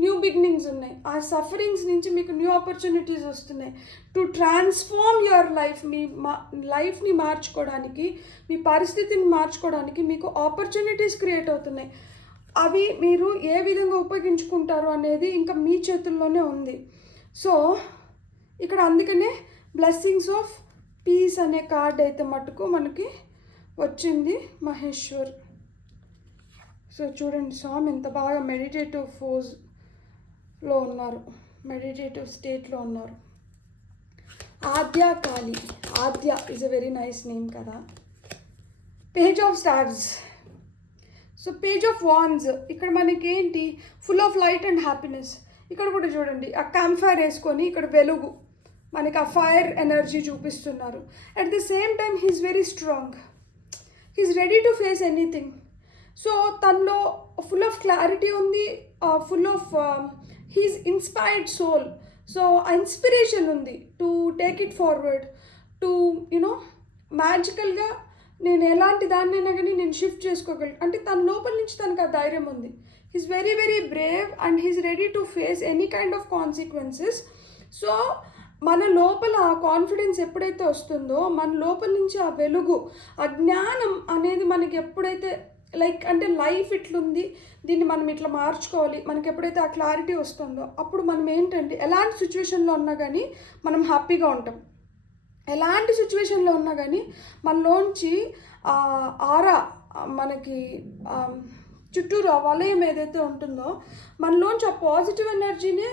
న్యూ బిగినింగ్స్ ఉన్నాయి, ఆ సఫరింగ్స్ నుంచి మీకు న్యూ ఆపర్చునిటీస్ వస్తున్నాయి. టు ట్రాన్స్ఫార్మ్ యువర్ లైఫ్, మీ లైఫ్ని మార్చుకోవడానికి, మీ పరిస్థితిని మార్చుకోవడానికి మీకు ఆపర్చునిటీస్ క్రియేట్ అవుతున్నాయి. అవి మీరు ఏ విధంగా ఉపయోగించుకుంటారు అనేది ఇంకా మీ చేతుల్లోనే ఉంది. సో ఇక్కడ అందుకనే బ్లెస్సింగ్స్ ఆఫ్ పీస్ అనే కార్డ్ అయితే మటుకు మనకి వచ్చింది మహేశ్వర్. సో చూడండి, స్వామి ఎంత బాగా మెడిటేటివ్ ఫోజ్లో ఉన్నారు, మెడిటేటివ్ స్టేట్లో ఉన్నారు. Adya Kali, Adya is a very nice name కదా. Page of stars. So page of wands ఇక్కడ మనకి ఏంటి, full of light and happiness. ఇక్కడ కూడా చూడండి, ఆ క్యాంప్ ఫైర్ వేసుకొని ఇక్కడ వెలుగు, మనకి ఆ ఫైర్ ఎనర్జీ చూపిస్తున్నారు. At the same time he's very strong, he's ready to face anything. So తనలో ఫుల్ ఆఫ్ క్లారిటీ ఉంది, full of he's inspired soul. So ఆ ఇన్స్పిరేషన్ ఉంది to take it forward, to you know మ్యాజికల్గా నేను ఎలాంటి దాన్నైనా కానీ నేను షిఫ్ట్ చేసుకోగలను అంటే తన లోపల నుంచి తనకు ఆ ధైర్యం ఉంది. He's very very brave and he's ready to face any kind of consequences. So మన లోపల ఆ కాన్ఫిడెన్స్ ఎప్పుడైతే వస్తుందో, మన లోపల నుంచి ఆ వెలుగు, ఆ జ్ఞానం అనేది మనకి ఎప్పుడైతే లైక్ అంటే లైఫ్ ఇట్లుంది, దీన్ని మనం ఇట్లా మార్చుకోవాలి, మనకి ఎప్పుడైతే ఆ క్లారిటీ వస్తుందో అప్పుడు మనం ఏంటంటే ఎలాంటి సిచ్యువేషన్లో ఉన్నా కానీ మనం హ్యాపీగా ఉంటాం. ఎలాంటి సిచ్యువేషన్లో ఉన్నా కానీ మనలోంచి ఆరా మనకి చుట్టూరు ఆ వలయం ఏదైతే ఉంటుందో మనలోంచి ఆ పాజిటివ్ ఎనర్జీనే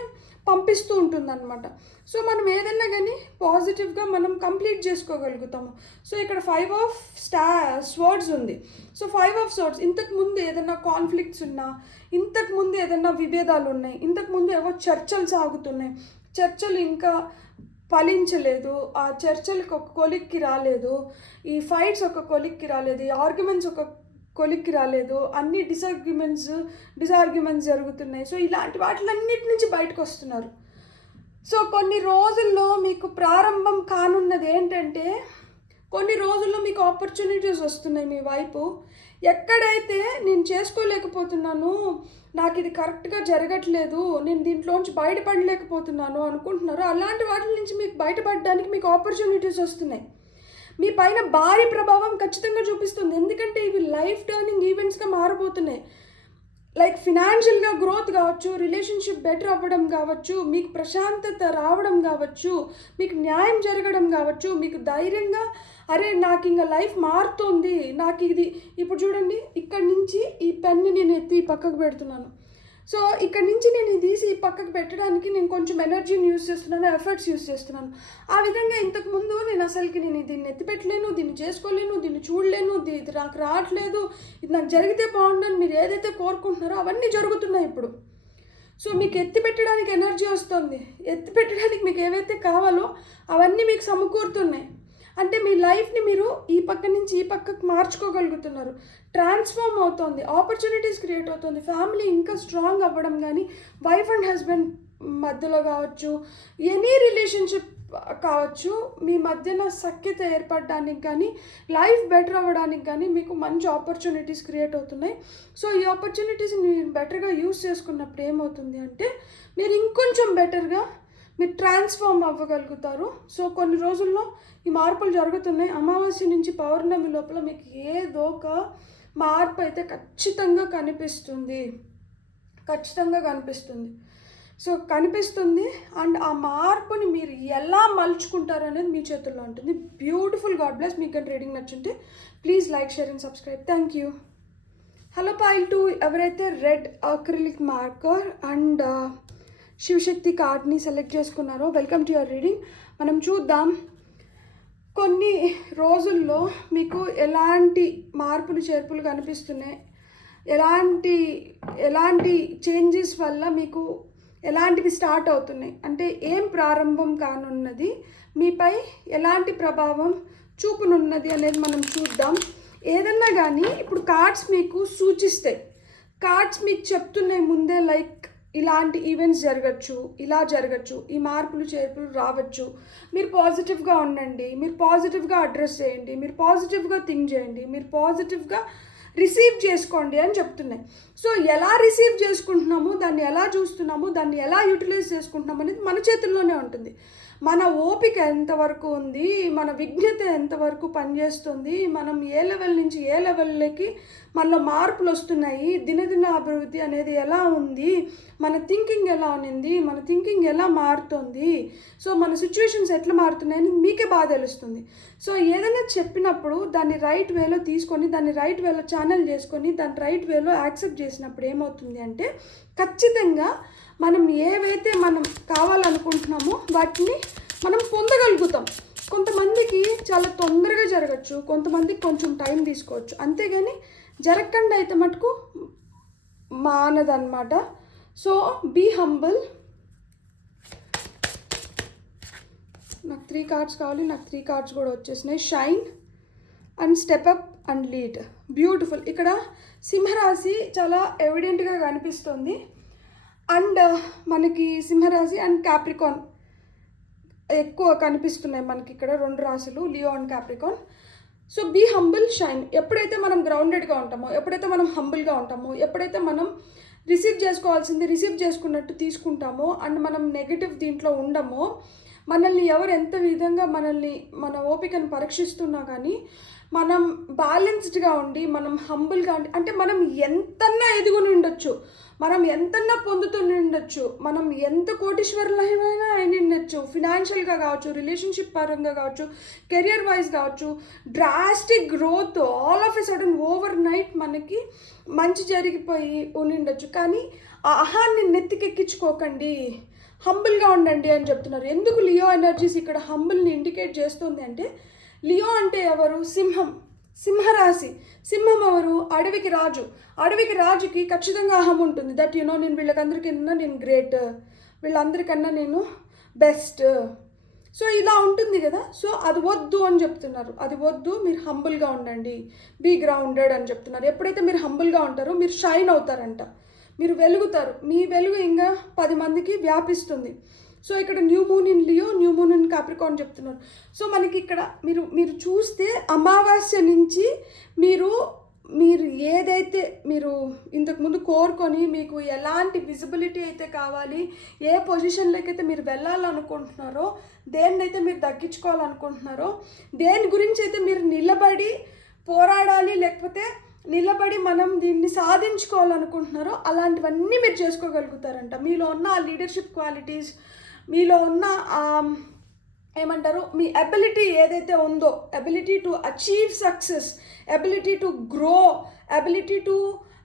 పంపిస్తూ ఉంటుందన్నమాట. సో మనం ఏదైనా కానీ పాజిటివ్గా మనం కంప్లీట్ చేసుకోగలుగుతాము. సో ఇక్కడ 5 ఆఫ్ స్వర్డ్స్ ఉంది. సో 5 ఆఫ్ స్వర్డ్స్, ఇంతకుముందు ఏదైనా కాన్ఫ్లిక్ట్స్ ఉన్నా, ఇంతకుముందు ఏదైనా విభేదాలు ఉన్నాయి, ఇంతకుముందు ఏవో చర్చలు సాగుతున్నాయి, చర్చలు ఇంకా ఫలించలేదు, ఆ చర్చలకు ఒక కొలిక్కి రాలేదు, ఈ ఫైట్స్ ఒక కొలిక్కి రాలేదు, ఈ ఆర్గ్యుమెంట్స్ ఒక కొలిక్కి రాలేదు, అన్ని డిసార్గ్యుమెంట్స్ జరుగుతున్నాయి. సో ఇలాంటి వాటిలన్నిటి నుంచి బయటకు వస్తున్నారు. సో కొన్ని రోజుల్లో మీకు ప్రారంభం కానున్నది ఏంటంటే, కొన్ని రోజుల్లో మీకు ఆపర్చునిటీస్ వస్తున్నాయి మీ వైపు. ఎక్కడైతే నేను చేసుకోలేకపోతున్నాను, నాకు ఇది కరెక్ట్గా జరగట్లేదు, నేను దీంట్లోంచి బయటపడలేకపోతున్నాను అనుకుంటున్నారో అలాంటి వాటి నుంచి మీకు బయటపడడానికి మీకు ఆపర్చునిటీస్ వస్తున్నాయి. మీ పైన భారీ ప్రభావం ఖచ్చితంగా చూపిస్తుంది, ఎందుకంటే ఇవి లైఫ్ టర్నింగ్ ఈవెంట్స్గా మారబోతున్నాయి. లైక్ ఫినాన్షియల్గా గ్రోత్ కావచ్చు, రిలేషన్షిప్ బెటర్ అవ్వడం కావచ్చు, మీకు ప్రశాంతత రావడం కావచ్చు, మీకు న్యాయం జరగడం కావచ్చు, మీకు ధైర్యంగా అరే నాకు ఇంకా లైఫ్ మారుతుంది, నాకు ఇది ఇప్పుడు చూడండి, ఇక్కడి నుంచి ఈ పెన్ని నేను ఎత్తి పక్కకు పెడుతున్నాను. సో ఇక్కడ నుంచి నేను ఇది తీసి పక్కకు పెట్టడానికి నేను కొంచెం ఎనర్జీని యూజ్ చేస్తున్నాను, ఎఫర్ట్స్ యూజ్ చేస్తున్నాను. ఆ విధంగా ఇంతకుముందు నేను అసలుకి నేను దీన్ని ఎత్తిపెట్టలేను, దీన్ని చేసుకోలేను, దీన్ని చూడలేను, ఇది నాకు రావట్లేదు, ఇది నాకు జరిగితే బాగుండని మీరు ఏదైతే కోరుకుంటున్నారో అవన్నీ జరుగుతున్నాయి ఇప్పుడు. సో మీకు ఎత్తిపెట్టడానికి ఎనర్జీ వస్తుంది, ఎత్తిపెట్టడానికి మీకు ఏవైతే కావాలో అవన్నీ మీకు సమకూరుతున్నాయి. అంటే మీ లైఫ్ని మీరు ఈ పక్క నుంచి ఈ పక్కకు మార్చుకోగలుగుతున్నారు, ట్రాన్స్ఫార్మ్ అవుతుంది, ఆపర్చునిటీస్ క్రియేట్ అవుతుంది, ఫ్యామిలీ ఇంకా స్ట్రాంగ్ అవ్వడం కానీ, వైఫ్ అండ్ హస్బెండ్ మధ్యలో కావచ్చు, ఎనీ రిలేషన్షిప్ కావచ్చు, మీ మధ్యన సఖ్యత ఏర్పడడానికి కానీ, లైఫ్ బెటర్ అవ్వడానికి కానీ మీకు మంచి ఆపర్చునిటీస్ క్రియేట్ అవుతున్నాయి. సో ఈ ఆపర్చునిటీస్ని మీరు బెటర్గా యూస్ చేసుకున్నప్పుడు ఏమవుతుంది అంటే మీరు ఇంకొంచెం బెటర్గా మీరు ట్రాన్స్ఫార్మ్ అవ్వగలుగుతారు. సో కొన్ని రోజుల్లో ఈ మార్పులు జరుగుతున్నాయి. అమావాస్య నుంచి పౌర్ణమి లోపల మీకు ఏదో ఒక మార్పు అయితే ఖచ్చితంగా కనిపిస్తుంది, ఖచ్చితంగా కనిపిస్తుంది. సో కనిపిస్తుంది అండ్ ఆ మార్పుని మీరు ఎలా మలుచుకుంటారు అనేది మీ చేతుల్లో ఉంటుంది. బ్యూటిఫుల్. God bless. మీకు కానీ రీడింగ్ నచ్చుంటే please like, share and subscribe. Thank you. Hello pile 2 ఎవరైతే red acrylic marker and Shivashakti కార్డ్ని సెలెక్ట్ చేసుకున్నారో వెల్కమ్ టు యువర్ రీడింగ్. మనం చూద్దాం కొన్ని రోజుల్లో మీకు ఎలాంటి మార్పులు చేర్పులు కనిపిస్తున్నాయి, ఎలాంటి చేంజెస్ వల్ల మీకు ఎలాంటివి స్టార్ట్ అవుతున్నాయి, అంటే ఏం ప్రారంభం కానున్నది, మీపై ఎలాంటి ప్రభావం చూపునున్నది అనేది మనం చూద్దాం. ఏదన్నా కానీ ఇప్పుడు కార్డ్స్ మీకు సూచిస్తాయి, కార్డ్స్ మీకు చెప్తున్నాయి ముందే, లైక్ ఇలాంటి ఈవెంట్స్ జరగచ్చు, ఇలా జరగచ్చు, ఈ మార్పులు చేర్పులు రావచ్చు, మీరు పాజిటివ్గా ఉండండి, మీరు పాజిటివ్గా అడ్రస్ చేయండి, మీరు పాజిటివ్గా థింక్ చేయండి, మీరు పాజిటివ్గా రిసీవ్ చేసుకోండి అని చెప్తున్నాయి. సో ఎలా రిసీవ్ చేసుకుంటున్నాము, దాన్ని ఎలా చూస్తున్నాము, దాన్ని ఎలా యూటిలైజ్ చేసుకుంటున్నాము అనేది మన చేతుల్లోనే ఉంటుంది. మన ఓపిక ఎంతవరకు ఉంది, మన విజ్ఞత ఎంతవరకు పనిచేస్తుంది, మనం ఏ లెవెల్ నుంచి ఏ లెవెల్లోకి మనలో మార్పులు వస్తున్నాయి, దినదిన అభివృద్ధి అనేది ఎలా ఉంది, మన థింకింగ్ ఎలా ఉంది, మన థింకింగ్ ఎలా మారుతుంది, సో మన సిచ్యువేషన్స్ ఎట్లా మారుతున్నాయని మీకే బాగా తెలుస్తుంది. సో ఏదైనా చెప్పినప్పుడు దాన్ని రైట్ వేలో తీసుకొని, దాన్ని రైట్ వేలో ఛానల్ చేసుకొని, దాన్ని రైట్ వేలో యాక్సెప్ట్ చేసినప్పుడు ఏమవుతుంది అంటే ఖచ్చితంగా మనం ఏవైతే మనం కావాలనుకుంటున్నామో వాటిని మనం పొందగలుగుతాం. కొంతమందికి చాలా తొందరగా జరగచ్చు, కొంతమందికి కొంచెం టైం తీసుకోవచ్చు, అంతేగాని జరగకుండా అయితే మటుకు మానదన్నమాట. So be humble. నాకు 3 కార్డ్స్ కావాలి, నాకు 3 కార్డ్స్ కూడా వచ్చేసినాయి. Shine and step up and lead. Beautiful. ఇక్కడ సింహరాశి చాలా ఎవిడెంట్గా కనిపిస్తుంది. అండ్ మనకి సింహరాశి అండ్ క్యాప్రికాన్ ఎక్కువ కనిపిస్తున్నాయి మనకి ఇక్కడ, 2 రాశులు, Leo and Capricorn. So be humble, shine. ఎప్పుడైతే మనం గ్రౌండెడ్గా ఉంటామో, ఎప్పుడైతే మనం హంబుల్గా ఉంటామో, ఎప్పుడైతే మనం రిసీవ్ చేసుకోవాల్సింది రిసీవ్ చేసుకున్నట్టు తీసుకుంటామో, అండ్ మనం నెగిటివ్ దీంట్లో ఉండమో, మనల్ని ఎవరు ఎంత విధంగా మన ఓపికను పరీక్షిస్తున్నా కానీ మనం బ్యాలెన్స్డ్గా ఉండి, మనం హంబుల్గా ఉండి, అంటే మనం ఎంతన్నా ఎదుగుని ఉండొచ్చు, మనం ఎంతన్నా పొందుతూనే ఉండొచ్చు, మనం ఎంత కోటీశ్వరులైనా అయిన ఉండొచ్చు, ఫినాన్షియల్గా కావచ్చు, రిలేషన్షిప్ పరంగా కావచ్చు, కెరియర్ వైజ్ కావచ్చు, drastic growth all of a sudden over night మనకి మంచి జరిగిపోయి ఉండొచ్చు. కానీ ఆ అహాన్ని నెత్తికెక్కించుకోకండి, హంబుల్గా ఉండండి అని చెప్తున్నారు. ఎందుకు లియో ఎనర్జీస్ ఇక్కడ హంబుల్ని ఇండికేట్ చేస్తుంది అంటే, లియో అంటే ఎవరు? సింహం, సింహరాశి. సింహం ఎవరు? అడవికి రాజు. అడవికి రాజుకి ఖచ్చితంగా అహం ఉంటుంది. దట్ నేను వీళ్ళకందరికన్నా నేను గ్రేట్, వీళ్ళందరికన్నా నేను బెస్ట్. సో ఇలా ఉంటుంది కదా. సో అది వద్దు అని చెప్తున్నారు, అది వద్దు, మీరు హంబుల్గా ఉండండి, బీ గ్రౌండెడ్ అని చెప్తున్నారు. ఎప్పుడైతే మీరు హంబుల్గా ఉంటారో మీరు షైన్ అవుతారంట, మీరు వెలుగుతారు, మీ వెలుగు ఇంకా 10 మందికి వ్యాపిస్తుంది. సో ఇక్కడ new moon in Leo, new moon in Capricorn చెప్తున్నారు. సో మనకి ఇక్కడ మీరు చూస్తే అమావాస్య నుంచి మీరు ఏదైతే మీరు ఇంతకుముందు కోరుకొని మీకు ఎలాంటి విజిబిలిటీ అయితే కావాలి, ఏ పొజిషన్లోకి అయితే మీరు వెళ్ళాలనుకుంటున్నారో, దేన్నైతే మీరు దక్కించుకోవాలనుకుంటున్నారో, దేని గురించి అయితే మీరు నిలబడి పోరాడాలి, లేకపోతే నిలబడి మనం దీన్ని సాధించుకోవాలనుకుంటున్నారో అలాంటివన్నీ మీరు చేసుకోగలుగుతారంట. మీలో ఉన్న ఆ లీడర్షిప్ క్వాలిటీస్, మీలో ఉన్న ఏమంటారు, మీ అబిలిటీ ఏదైతే ఉందో, ability to achieve success, ability to grow, ability to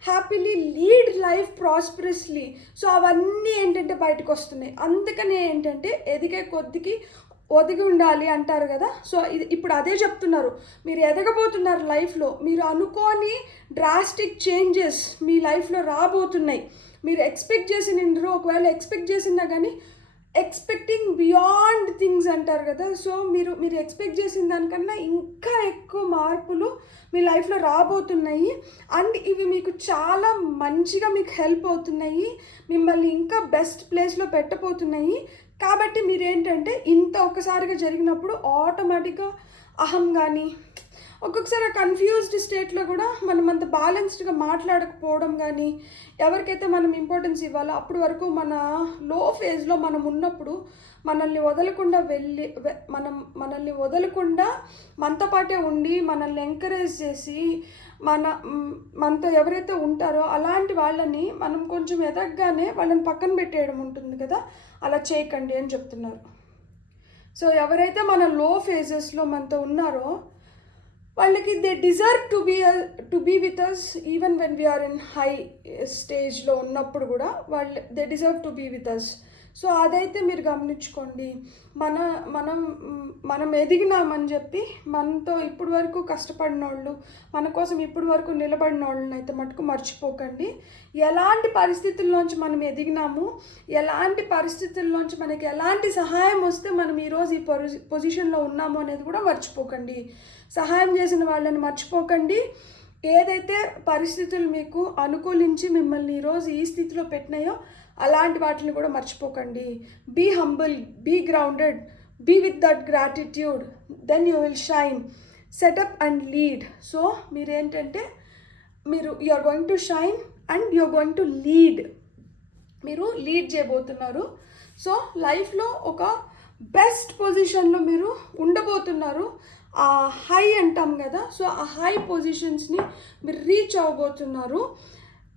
happily lead life prosperously, so అవన్నీ ఏంటంటే బయటకు వస్తున్నాయి. అందుకనే ఏంటంటే ఎదిగే కొద్దికి ఒదిగి ఉండాలి అంటారు కదా. సో ఇప్పుడు అదే చెప్తున్నారు, మీరు ఎదగబోతున్నారు లైఫ్లో, మీరు అనుకోని డ్రాస్టిక్ చేంజెస్ మీ లైఫ్లో రాబోతున్నాయి. మీరు ఎక్స్పెక్ట్ చేసిన ఒకవేళ ఎక్స్పెక్ట్ చేసినా కానీ ఎక్స్పెక్టింగ్ బియాండ్ థింగ్స్ అంటారు కదా. సో మీరు ఎక్స్పెక్ట్ చేసిన దానికన్నా ఇంకా ఎక్కువ మార్పులు మీ లైఫ్లో రాబోతున్నాయి. అండ్ ఇవి మీకు చాలా మంచిగా మీకు హెల్ప్ అవుతున్నాయి, మిమ్మల్ని ఇంకా బెస్ట్ ప్లేస్లో పెట్టబోతున్నాయి. కాబట్టి మీరేంటంటే ఇంత ఒక్కసారిగా జరిగినప్పుడు ఆటోమేటిక్గా అహం కానీ, ఒక్కొక్కసారి కన్ఫ్యూజ్డ్ స్టేట్లో కూడా మనం అంత బ్యాలెన్స్డ్గా మాట్లాడకపోవడం కానీ, ఎవరికైతే మనం ఇంపార్టెన్స్ ఇవ్వాలో అప్పటి వరకు మన లో ఫేజ్లో మనం ఉన్నప్పుడు మనల్ని వదలకుండా మనల్ని వదలకుండా మనతో పాటే ఉండి మనల్ని ఎంకరేజ్ చేసి మనతో ఎవరైతే ఉంటారో అలాంటి వాళ్ళని మనం కొంచెం ఎదగగానే వాళ్ళని పక్కన పెట్టేయడం ఉంటుంది కదా, అలా చేయకండి అని చెప్తున్నారు. సో ఎవరైతే మన లో ఫేజెస్లో మనతో ఉన్నారో వాళ్ళకి they deserve to be with us even when we're in high స్టేజ్లో ఉన్నప్పుడు కూడా they deserve to be with us. So అదైతే మీరు గమనించుకోండి. మనం ఎదిగినామని చెప్పి మనతో ఇప్పటి వరకు కష్టపడిన వాళ్ళు, మన కోసం ఇప్పటి వరకు నిలబడిన వాళ్ళని అయితే మటుకు మర్చిపోకండి. ఎలాంటి పరిస్థితుల్లోంచి మనం ఎదిగినాము, ఎలాంటి పరిస్థితుల్లోంచి మనకి ఎలాంటి సహాయం వస్తే మనం ఈరోజు ఈ పొజిషన్లో ఉన్నాము అనేది కూడా మర్చిపోకండి. సహాయం చేసిన వాళ్ళని మర్చిపోకండి. ఏదైతే పరిస్థితులు మీకు అనుకూలించి మిమ్మల్ని ఈరోజు ఈ స్థితిలో పెట్టినాయో అలాంటి వాటిని కూడా మర్చిపోకండి. Be humble, be grounded, be with that gratitude, then you will shine, setup and lead. So మీరేంటంటే మీరు you are going to shine and you are going to lead. మీరు లీడ్ చేయబోతున్నారు. సో లైఫ్లో ఒక బెస్ట్ పొజిషన్లో మీరు ఉండబోతున్నారు. ఆ హై అంటాం కదా, సో ఆ హై పొజిషన్స్ని మీరు రీచ్ అవ్వబోతున్నారు.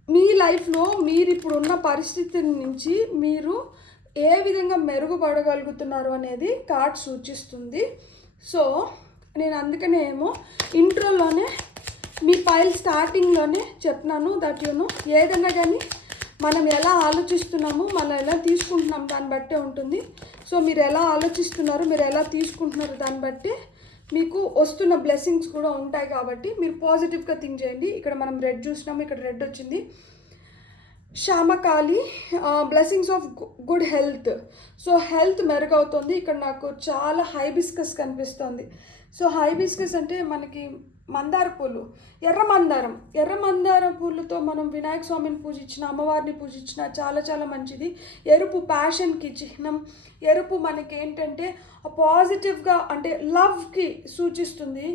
మీ లైఫ్లో మీరు ఇప్పుడు ఉన్న పరిస్థితి నుంచి మీరు ఏ విధంగా మెరుగుపడగలుగుతున్నారు అనేది కార్డ్ సూచిస్తుంది. సో నేను అందుకనే ఏమో ఇంట్రోలోనే మీ ఫైల్ స్టార్టింగ్లోనే చెప్పినాను దట్ ఏదైనా కానీ మనం ఎలా ఆలోచిస్తున్నాము, మనం ఎలా తీసుకుంటున్నాం దాన్ని బట్టే ఉంటుంది. సో మీరు ఎలా ఆలోచిస్తున్నారు, మీరు ఎలా తీసుకుంటున్నారు దాన్ని బట్టి మీకు వస్తున్న బ్లెస్సింగ్స్ కూడా ఉంటాయి. కాబట్టి మీరు పాజిటివ్గా థింక్ చేయండి. ఇక్కడ మనం రెడ్ చూసినాము, ఇక్కడ రెడ్ వచ్చింది. Shyamakali blessings of good health. So health మెరుగవుతుంది. ఇక్కడ నాకు చాలా హైబిస్కస్ కనిపిస్తుంది. సో హైబిస్కస్ అంటే మనకి మందార పూలు, ఎర్ర మందార పూలతో మనం వినాయక స్వామిని పూజించిన, అమ్మవారిని పూజించిన చాలా చాలా మంచిది. ఎరుపు ప్యాషన్కి చిహ్నం. ఎరుపు మనకి ఏంటంటే పాజిటివ్గా అంటే లవ్కి సూచిస్తుంది.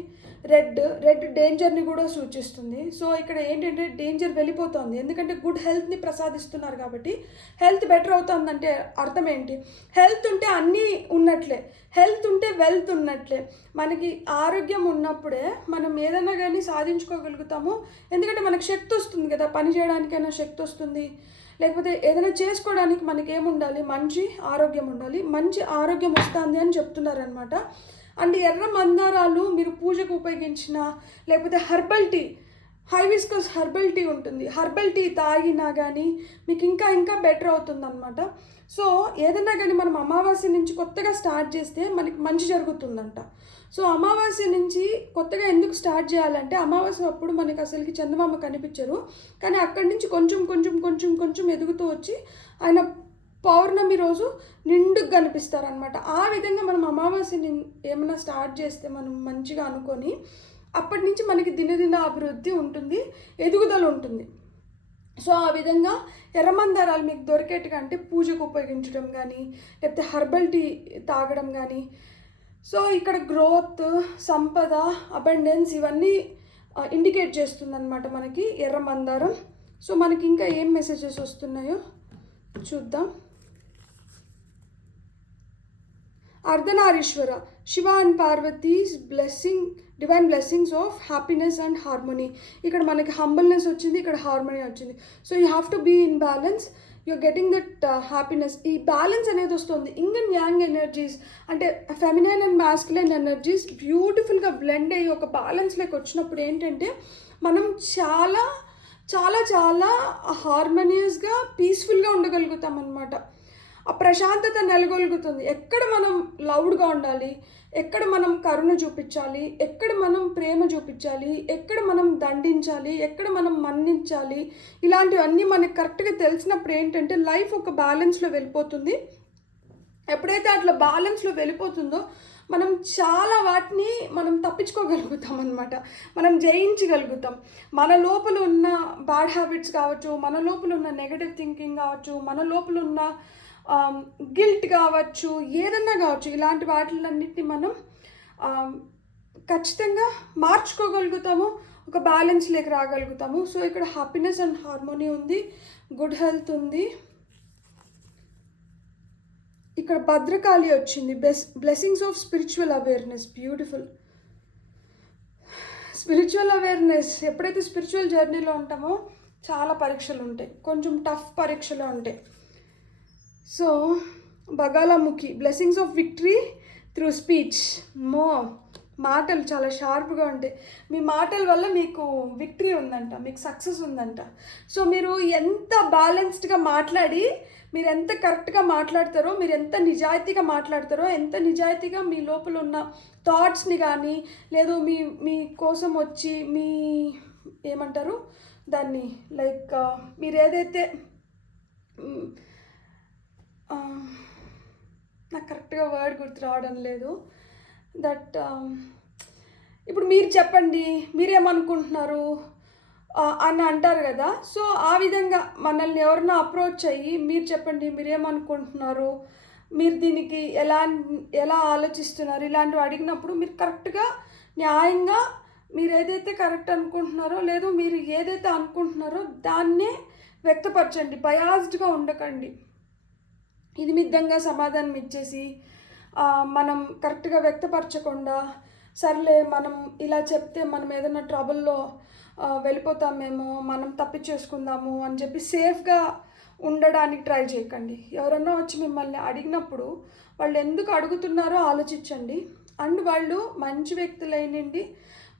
రెడ్ డేంజర్ని కూడా సూచిస్తుంది. సో ఇక్కడ ఏంటంటే డేంజర్ వెళ్ళిపోతుంది, ఎందుకంటే గుడ్ హెల్త్ని ప్రసాదిస్తున్నారు కాబట్టి. హెల్త్ బెటర్ అవుతుందంటే అర్థం ఏంటి? హెల్త్ ఉంటే అన్నీ ఉన్నట్లే, హెల్త్ ఉంటే వెల్త్ ఉన్నట్లే. మనకి ఆరోగ్యం ఉన్నప్పుడే మనం ఏదైనా కానీ సాధించుకోగలుగుతాము. ఎందుకంటే మనకు శక్తి వస్తుంది కదా, పని చేయడానికైనా శక్తి వస్తుంది. లేకపోతే ఏదైనా చేసుకోవడానికి మనకి ఏముండాలి? మంచి ఆరోగ్యం ఉండాలి. మంచి ఆరోగ్యం వస్తుంది అని చెప్తున్నారనమాట. అండ్ ఎర్ర మందారాలు మీరు పూజకు ఉపయోగించిన, లేకపోతే herbal tea, hibiscus herbal tea ఉంటుంది, హెర్బల్ టీ తాగినా కానీ మీకు ఇంకా బెటర్ అవుతుందన్నమాట. సో ఏదైనా కానీ మనం అమావాస్య నుంచి కొత్తగా స్టార్ట్ చేస్తే మనకి మంచి జరుగుతుందంట. సో అమావాస్య నుంచి కొత్తగా ఎందుకు స్టార్ట్ చేయాలంటే, అమావాస్య అప్పుడు మనకి అసలుకి చందమామ కనిపించరు, కానీ అక్కడి నుంచి కొంచెం ఎదుగుతూ వచ్చి ఆయన పౌర్ణమి రోజు నిండుగా కనిపిస్తారనమాట. ఆ విధంగా మనం అమావాస్యని ఏమైనా స్టార్ట్ చేస్తే మనం మంచిగా అనుకొని అప్పటి నుంచి మనకి దినదిన అభివృద్ధి ఉంటుంది, ఎదుగుదల ఉంటుంది. సో ఆ విధంగా ఎర్రమందారాలు మీకు దొరికేట్టుగా అంటే పూజకు ఉపయోగించడం కానీ, లేకపోతే హెర్బల్ టీ తాగడం కానీ. సో ఇక్కడ గ్రోత్, సంపద, అబండెన్స్ ఇవన్నీ ఇండికేట్ చేస్తుందన్నమాట మనకి ఎర్ర మందారం. సో మనకి ఇంకా ఏం మెసేజెస్ వస్తున్నాయో చూద్దాం. Ardhanarishvara, Shiva and Parvati's blessing, divine blessings of happiness and harmony. ఇక్కడ మనకి హంబల్నెస్ వచ్చింది, ఇక్కడ హార్మోనీ వచ్చింది. So you have to be in balance, you're getting that happiness. ఈ బ్యాలెన్స్ అనేది వస్తుంది. ఇంగ్ అండ్ యాంగ్ ఎనర్జీస్ అంటే ఫెమినైన్ అండ్ మాస్కులైన్ ఎనర్జీస్ బ్యూటిఫుల్గా బ్లెండ్ అయ్యి ఒక బ్యాలెన్స్లోకి వచ్చినప్పుడు ఏంటంటే మనం చాలా చాలా చాలా హార్మోనియస్గా పీస్ఫుల్గా ఉండగలుగుతాం అన్నమాట. ఆ ప్రశాంతత నెలగొలుగుతుంది. ఎక్కడ మనం లౌడ్గా ఉండాలి, ఎక్కడ మనం కరుణ చూపించాలి, ఎక్కడ మనం ప్రేమ చూపించాలి, ఎక్కడ మనం దండించాలి, ఎక్కడ మనం మన్నించాలి, ఇలాంటివన్నీ మనకు కరెక్ట్గా తెలిసినప్పుడు ఏంటంటే లైఫ్ ఒక బ్యాలెన్స్లో వెళ్ళిపోతుంది. ఎప్పుడైతే అట్లా బ్యాలెన్స్లో వెళ్ళిపోతుందో మనం చాలా వాటిని మనం తప్పించుకోగలుగుతాం అన్నమాట, మనం జయించగలుగుతాం. మన లోపల ఉన్న బ్యాడ్ హ్యాబిట్స్ కావచ్చు, మన లోపల ఉన్న నెగటివ్ థింకింగ్ కావచ్చు, మన లోపల ఉన్న గిల్ట్ కావచ్చు, ఏదన్నా కావచ్చు, ఇలాంటి వాటిలన్నిటిని మనం ఖచ్చితంగా మార్చుకోగలుగుతాము, ఒక బ్యాలెన్స్లోకి రాగలుగుతాము. సో ఇక్కడ హ్యాపీనెస్ అండ్ హార్మోనీ ఉంది, గుడ్ హెల్త్ ఉంది. ఇక్కడ భద్రకాళి వచ్చింది, blessings of spiritual awareness. Beautiful spiritual awareness. ఎప్పుడైతే స్పిరిచువల్ జర్నీలో ఉంటామో చాలా పరీక్షలు ఉంటాయి, కొంచెం టఫ్ పరీక్షలు ఉంటాయి. So Bagalamukhi, blessings of victory through speech. మాటలు చాలా షార్ప్గా ఉంటాయి. మీ మాటల వల్ల మీకు విక్టరీ ఉందంట, మీకు సక్సెస్ ఉందంట. సో మీరు ఎంత బ్యాలెన్స్డ్గా మాట్లాడి, మీరు ఎంత కరెక్ట్గా మాట్లాడతారో, మీరు ఎంత నిజాయితీగా మాట్లాడతారో, ఎంత నిజాయితీగా మీ లోపల ఉన్న థాట్స్ని కానీ, లేదు మీ కోసం వచ్చి మీ ఏమంటారు దాన్ని, లైక్ మీరు ఏదైతే నాకు కరెక్ట్గా వర్డ్ గుర్తు రావడం లేదు, దట్ ఇప్పుడు మీరు చెప్పండి మీరేమనుకుంటున్నారు అని అంటారు కదా. సో ఆ విధంగా మనల్ని ఎవరన్నా అప్రోచ్ అయ్యి మీరు చెప్పండి మీరేమనుకుంటున్నారు, మీరు దీనికి ఎలా ఆలోచిస్తున్నారు, ఇలాంటివి అడిగినప్పుడు మీరు కరెక్ట్గా న్యాయంగా మీరు ఏదైతే కరెక్ట్ అనుకుంటున్నారో లేదు మీరు ఏదైతే అనుకుంటున్నారో దాన్నే వ్యక్తపరచండి, బయాస్డ్గా ఉండకండి. ఇది మిద్దంగా సమాధానం ఇచ్చేసి మనం కరెక్ట్గా వ్యక్తపరచకుండా సర్లే మనం ఇలా చెప్తే మనం ఏదైనా ట్రబుల్లో వెళ్ళిపోతామేమో, మనం తప్పించేసుకుందాము అని చెప్పి సేఫ్గా ఉండడానికి ట్రై చేయకండి. ఎవరన్నా వచ్చి మిమ్మల్ని అడిగినప్పుడు వాళ్ళు ఎందుకు అడుగుతున్నారో ఆలోచించండి. అండ్ వాళ్ళు మంచి వ్యక్తులైనండి,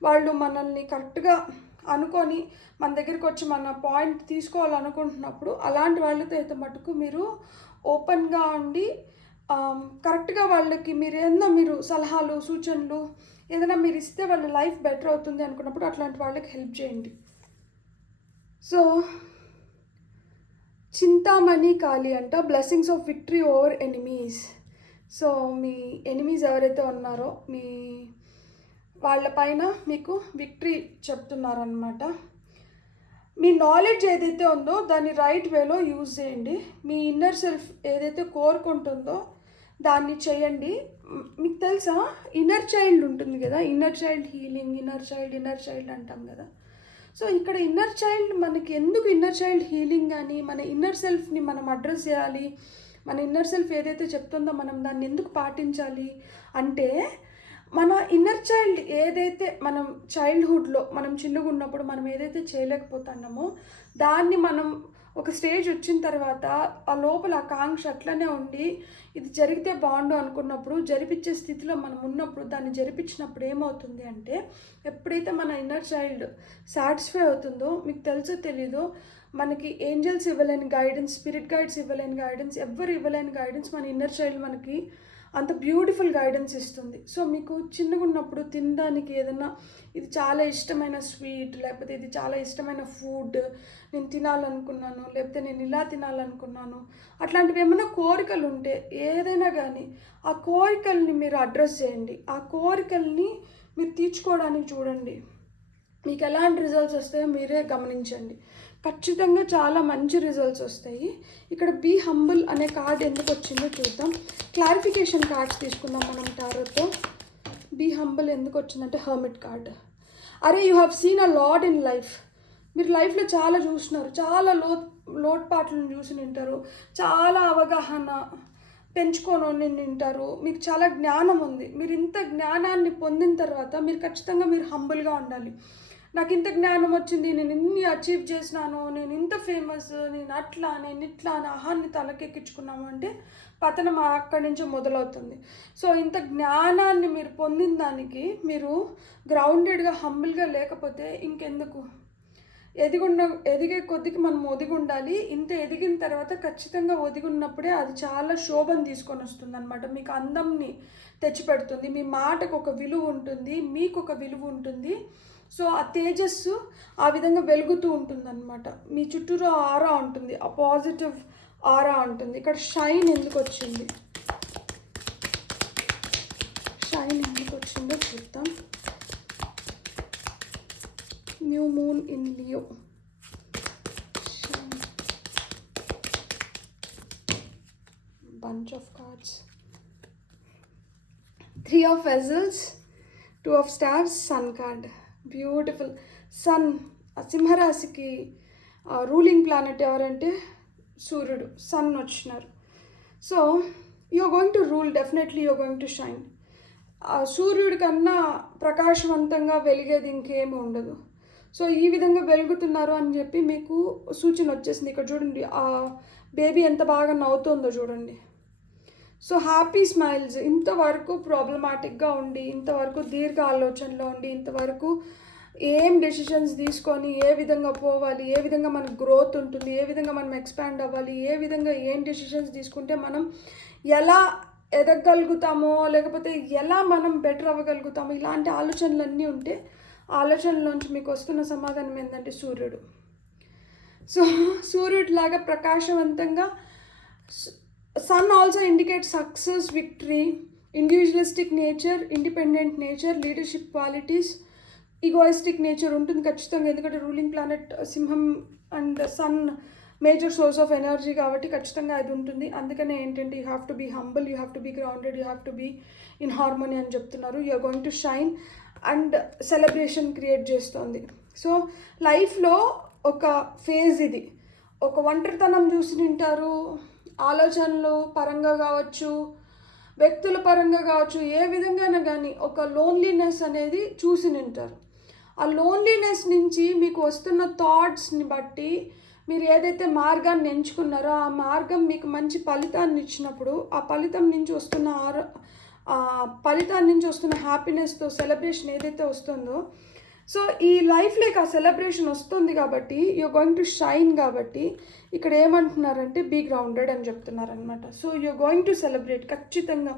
వాళ్ళు మనల్ని కరెక్ట్గా అనుకొని మన దగ్గరికి వచ్చి మన పాయింట్ తీసుకోవాలనుకుంటున్నప్పుడు అలాంటి వాళ్ళతో అయితే మటుకు మీరు ఓపెన్గా ఉండి కరెక్ట్గా వాళ్ళకి మీరు సలహాలు సూచనలు ఏదైనా మీరు ఇస్తే వాళ్ళ లైఫ్ బెటర్ అవుతుంది అనుకున్నప్పుడు అట్లాంటి వాళ్ళకి హెల్ప్ చేయండి. సో చింతామణి కాళీ అంట, blessings of victory over enemies. So me enemies ఎవరైతే ఉన్నారో మీ వాళ్ళపైన మీకు విక్టరీ చెప్తున్నారనమాట. మీ నాలెడ్జ్ ఏదైతే ఉందో దాన్ని రైట్ వేలో యూజ్ చేయండి. మీ ఇన్నర్ సెల్ఫ్ ఏదైతే కోరుకుంటుందో దాన్ని చేయండి. మీకు తెలుసా ఇన్నర్ చైల్డ్ ఉంటుంది కదా, inner child healing, inner child అంటాం కదా. సో ఇక్కడ ఇన్నర్ చైల్డ్ మనకి ఎందుకు ఇన్నర్ చైల్డ్ హీలింగ్ అని, మన ఇన్నర్ సెల్ఫ్ని మనం అడ్రస్ చేయాలి, మన ఇన్నర్ సెల్ఫ్ ఏదైతే చెప్తుందో మనం దాన్ని ఎందుకు పాటించాలి అంటే, మన ఇన్నర్ చైల్డ్ ఏదైతే మనం చైల్డ్హుడ్లో మనం చిన్నగా ఉన్నప్పుడు మనం ఏదైతే చేయలేకపోతున్నామో దాన్ని మనం ఒక స్టేజ్ వచ్చిన తర్వాత ఆ లోపల ఆకాంక్ష అట్లనే ఉండి ఇది జరిగితే బాగుండు అనుకున్నప్పుడు జరిపించే స్థితిలో మనం ఉన్నప్పుడు దాన్ని జరిపించినప్పుడు ఏమవుతుంది అంటే, ఎప్పుడైతే మన ఇన్నర్ చైల్డ్ సాటిస్ఫై అవుతుందో మీకు తెలుసో తెలీదో మనకి ఏంజల్స్ ఇవ్వలేని గైడెన్స్, స్పిరిట్ గైడ్స్ ఇవ్వలేని గైడెన్స్, ఎవ్వరు ఇవ్వలేని గైడెన్స్ మన ఇన్నర్ చైల్డ్ మనకి అంత బ్యూటిఫుల్ గైడెన్స్ ఇస్తుంది. సో మీకు చిన్నగా ఉన్నప్పుడు తినడానికి ఏదన్నా ఇది చాలా ఇష్టమైన స్వీట్, లేకపోతే ఇది చాలా ఇష్టమైన ఫుడ్ నేను తినాలనుకున్నాను, లేకపోతే నేను ఇలా తినాలనుకున్నాను, అట్లాంటివి ఏమైనా కోరికలు ఉంటే ఏదైనా కానీ ఆ కోరికల్ని మీరు అడ్రస్ చేయండి. ఆ కోరికల్ని మీరు తీర్చుకోవడానికి చూడండి. మీకు ఎలాంటి రిజల్ట్స్ వస్తాయో మీరే గమనించండి. ఖచ్చితంగా చాలా మంచి రిజల్ట్స్ వస్తాయి. ఇక్కడ బీ హంబుల్ అనే కార్డ్ ఎందుకు వచ్చిందో చూద్దాం. క్లారిఫికేషన్ కార్డ్స్ తీసుకుందాం మనం టారోతో. బీ హంబుల్ ఎందుకు వచ్చిందంటే హర్మిట్ కార్డ్. అరే you have seen a lot in life. మీరు లైఫ్లో చాలా చూసినారు, చాలా లోటుపాట్లను చూసి నింటారు, చాలా అవగాహన పెంచుకొని నింటారు, మీకు చాలా జ్ఞానం ఉంది. మీరు ఇంత జ్ఞానాన్ని పొందిన తర్వాత మీరు ఖచ్చితంగా మీరు హంబుల్గా ఉండాలి. నాకు ఇంత జ్ఞానం వచ్చింది, నేను ఇన్ని అచీవ్ చేసినాను, నేను ఇంత ఫేమస్, నేను అట్లా నేను ఇట్లా అని అహాన్ని తలకెక్కించుకున్నాము అంటే పతనం అక్కడి నుంచి మొదలవుతుంది. సో ఇంత జ్ఞానాన్ని మీరు పొందిన దానికి మీరు గ్రౌండెడ్గా హంబుల్గా లేకపోతే ఇంకెందుకు? ఎదిగే కొద్దికి మనం ఒదిగి ఉండాలి. ఇంత ఎదిగిన తర్వాత ఖచ్చితంగా ఒదిగున్నప్పుడే అది చాలా శోభను తీసుకొని వస్తుంది అనమాట. మీకు అందంని తెచ్చిపెడుతుంది, మీ మాటకు ఒక విలువ ఉంటుంది, మీకు ఒక విలువ ఉంటుంది. సో ఆ తేజస్సు ఆ విధంగా వెలుగుతూ ఉంటుంది అనమాట. మీ చుట్టూరు ఆరా ఉంటుంది, ఆ పాజిటివ్ ఆరా ఉంటుంది. ఇక్కడ షైన్ ఎందుకు వచ్చింది, షైన్ ఎందుకు వచ్చిందో చూద్దాం. New moon in Leo, bunch of cards, 3 of vessels, 2 of stars, sun card. Beautiful sun. సింహరాశికి రూలింగ్ ప్లానెట్ ఎవరంటే సూర్యుడు, సన్ వచ్చినారు. So you are going to rule, definitely you are going to shine. సూర్యుడి కన్నా ప్రకాశవంతంగా వెలిగేది ఇంకేమీ ఉండదు. సో ఈ విధంగా వెలుగుతున్నారు అని చెప్పి మీకు సూచన వచ్చేసింది. ఇక్కడ చూడండి ఆ బేబీ ఎంత బాగా నవ్వుతుందో చూడండి. So happy smiles. ఇంతవరకు ప్రాబ్లమాటిక్గా ఉండి, ఇంతవరకు దీర్ఘ ఆలోచనలో ఉండి, ఇంతవరకు ఏం డెసిషన్స్ తీసుకొని ఏ విధంగా పోవాలి, ఏ విధంగా మనకు గ్రోత్ ఉంటుంది, ఏ విధంగా మనం ఎక్స్పాండ్ అవ్వాలి, ఏ విధంగా ఏం డెసిషన్స్ తీసుకుంటే మనం ఎలా ఎదగలుగుతామో, లేకపోతే ఎలా మనం బెటర్ అవ్వగలుగుతామో, ఇలాంటి ఆలోచనలన్నీ ఉంటే ఆలోచనలోంచి మీకు వస్తున్న సమాధానం ఏంటంటే సూర్యుడు. సో సూర్యుడిలాగా ప్రకాశవంతంగా. Sun also indicate success, victory, individualistic nature, independent nature, leadership qualities, egoistic nature ఉంటుంది ఖచ్చితంగా. ఎందుకంటే రూలింగ్ ప్లానెట్ సింహం and sun major source of energy కాబట్టి ఖచ్చితంగా అది ఉంటుంది. అందుకనే ఏంటంటే you have to be humble, you have to be grounded, you have to be in harmony అని చెప్తున్నారు. You are going to shine. And celebration create చేస్తుంది. సో లైఫ్లో ఒక ఫేజ్ ఇది. ఒక ఒంటరితనం చూసి తింటారు, ఆలోచనలు పరంగా కావచ్చు, వ్యక్తుల పరంగా కావచ్చు, ఏ విధంగానే కానీ ఒక లోన్లీనెస్ అనేది చూసి తింటారు. ఆ లోన్లీనెస్ నుంచి మీకు వస్తున్న థాట్స్ని బట్టి మీరు ఏదైతే మార్గాన్ని ఎంచుకున్నారో ఆ మార్గం మీకు మంచి ఫలితాన్ని ఇచ్చినప్పుడు ఆ ఫలితాన్ని నుంచి వస్తున్న హ్యాపీనెస్తో సెలబ్రేషన్ ఏదైతే వస్తుందో, సో ఈ లైఫ్లోకి ఆ సెలబ్రేషన్ వస్తుంది కాబట్టి యూఆర్ గోయింగ్ టు షైన్. కాబట్టి ఇక్కడ ఏమంటున్నారంటే బీ గ్రౌండెడ్ అని చెప్తున్నారనమాట. So you are going to celebrate. ఖచ్చితంగా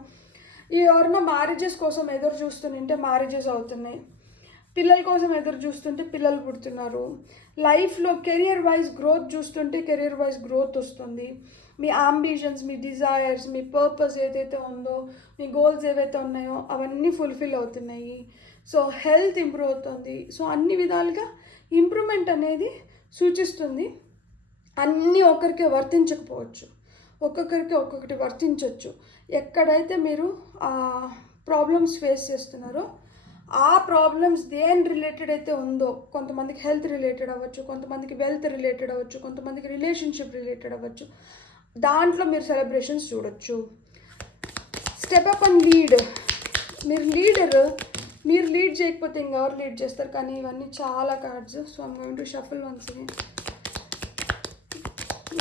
ఎవరైనా మ్యారేజెస్ కోసం ఎదురు చూస్తుంటే మ్యారేజెస్ అవుతున్నాయి, పిల్లల కోసం ఎదురు చూస్తుంటే పిల్లలు పుడుతున్నారు, లైఫ్లో కెరియర్ వైజ్ గ్రోత్ చూస్తుంటే కెరియర్ వైజ్ గ్రోత్ వస్తుంది, మీ అంబిషన్స్, మీ డిజైర్స్, మీ పర్పస్ ఏదైతే ఉందో, మీ గోల్స్ ఏవైతే ఉన్నాయో అవన్నీ ఫుల్ఫిల్ అవుతున్నాయి. సో హెల్త్ ఇంప్రూవ్ అవుతుంది. సో అన్ని విధాలుగా ఇంప్రూవ్మెంట్ అనేది సూచిస్తుంది. అన్నీ ఒకరికే వర్తించకపోవచ్చు, ఒక్కొక్కరికి ఒక్కొక్కటి వర్తించవచ్చు. ఎక్కడైతే మీరు ప్రాబ్లమ్స్ ఫేస్ చేస్తున్నారో ఆ ప్రాబ్లమ్స్ దేని రిలేటెడ్ అయితే ఉందో, కొంతమందికి హెల్త్ రిలేటెడ్ అవ్వచ్చు, కొంతమందికి వెల్త్ రిలేటెడ్ అవ్వచ్చు, కొంతమందికి రిలేషన్షిప్ రిలేటెడ్ అవ్వచ్చు, దాంట్లో మీరు సెలబ్రేషన్స్ చూడొచ్చు. Step up and lead. మీరు లీడ్ చేయకపోతే ఇంకెవరు లీడ్ చేస్తారు? కానీ ఇవన్నీ చాలా cards. So I'm going to shuffle once again.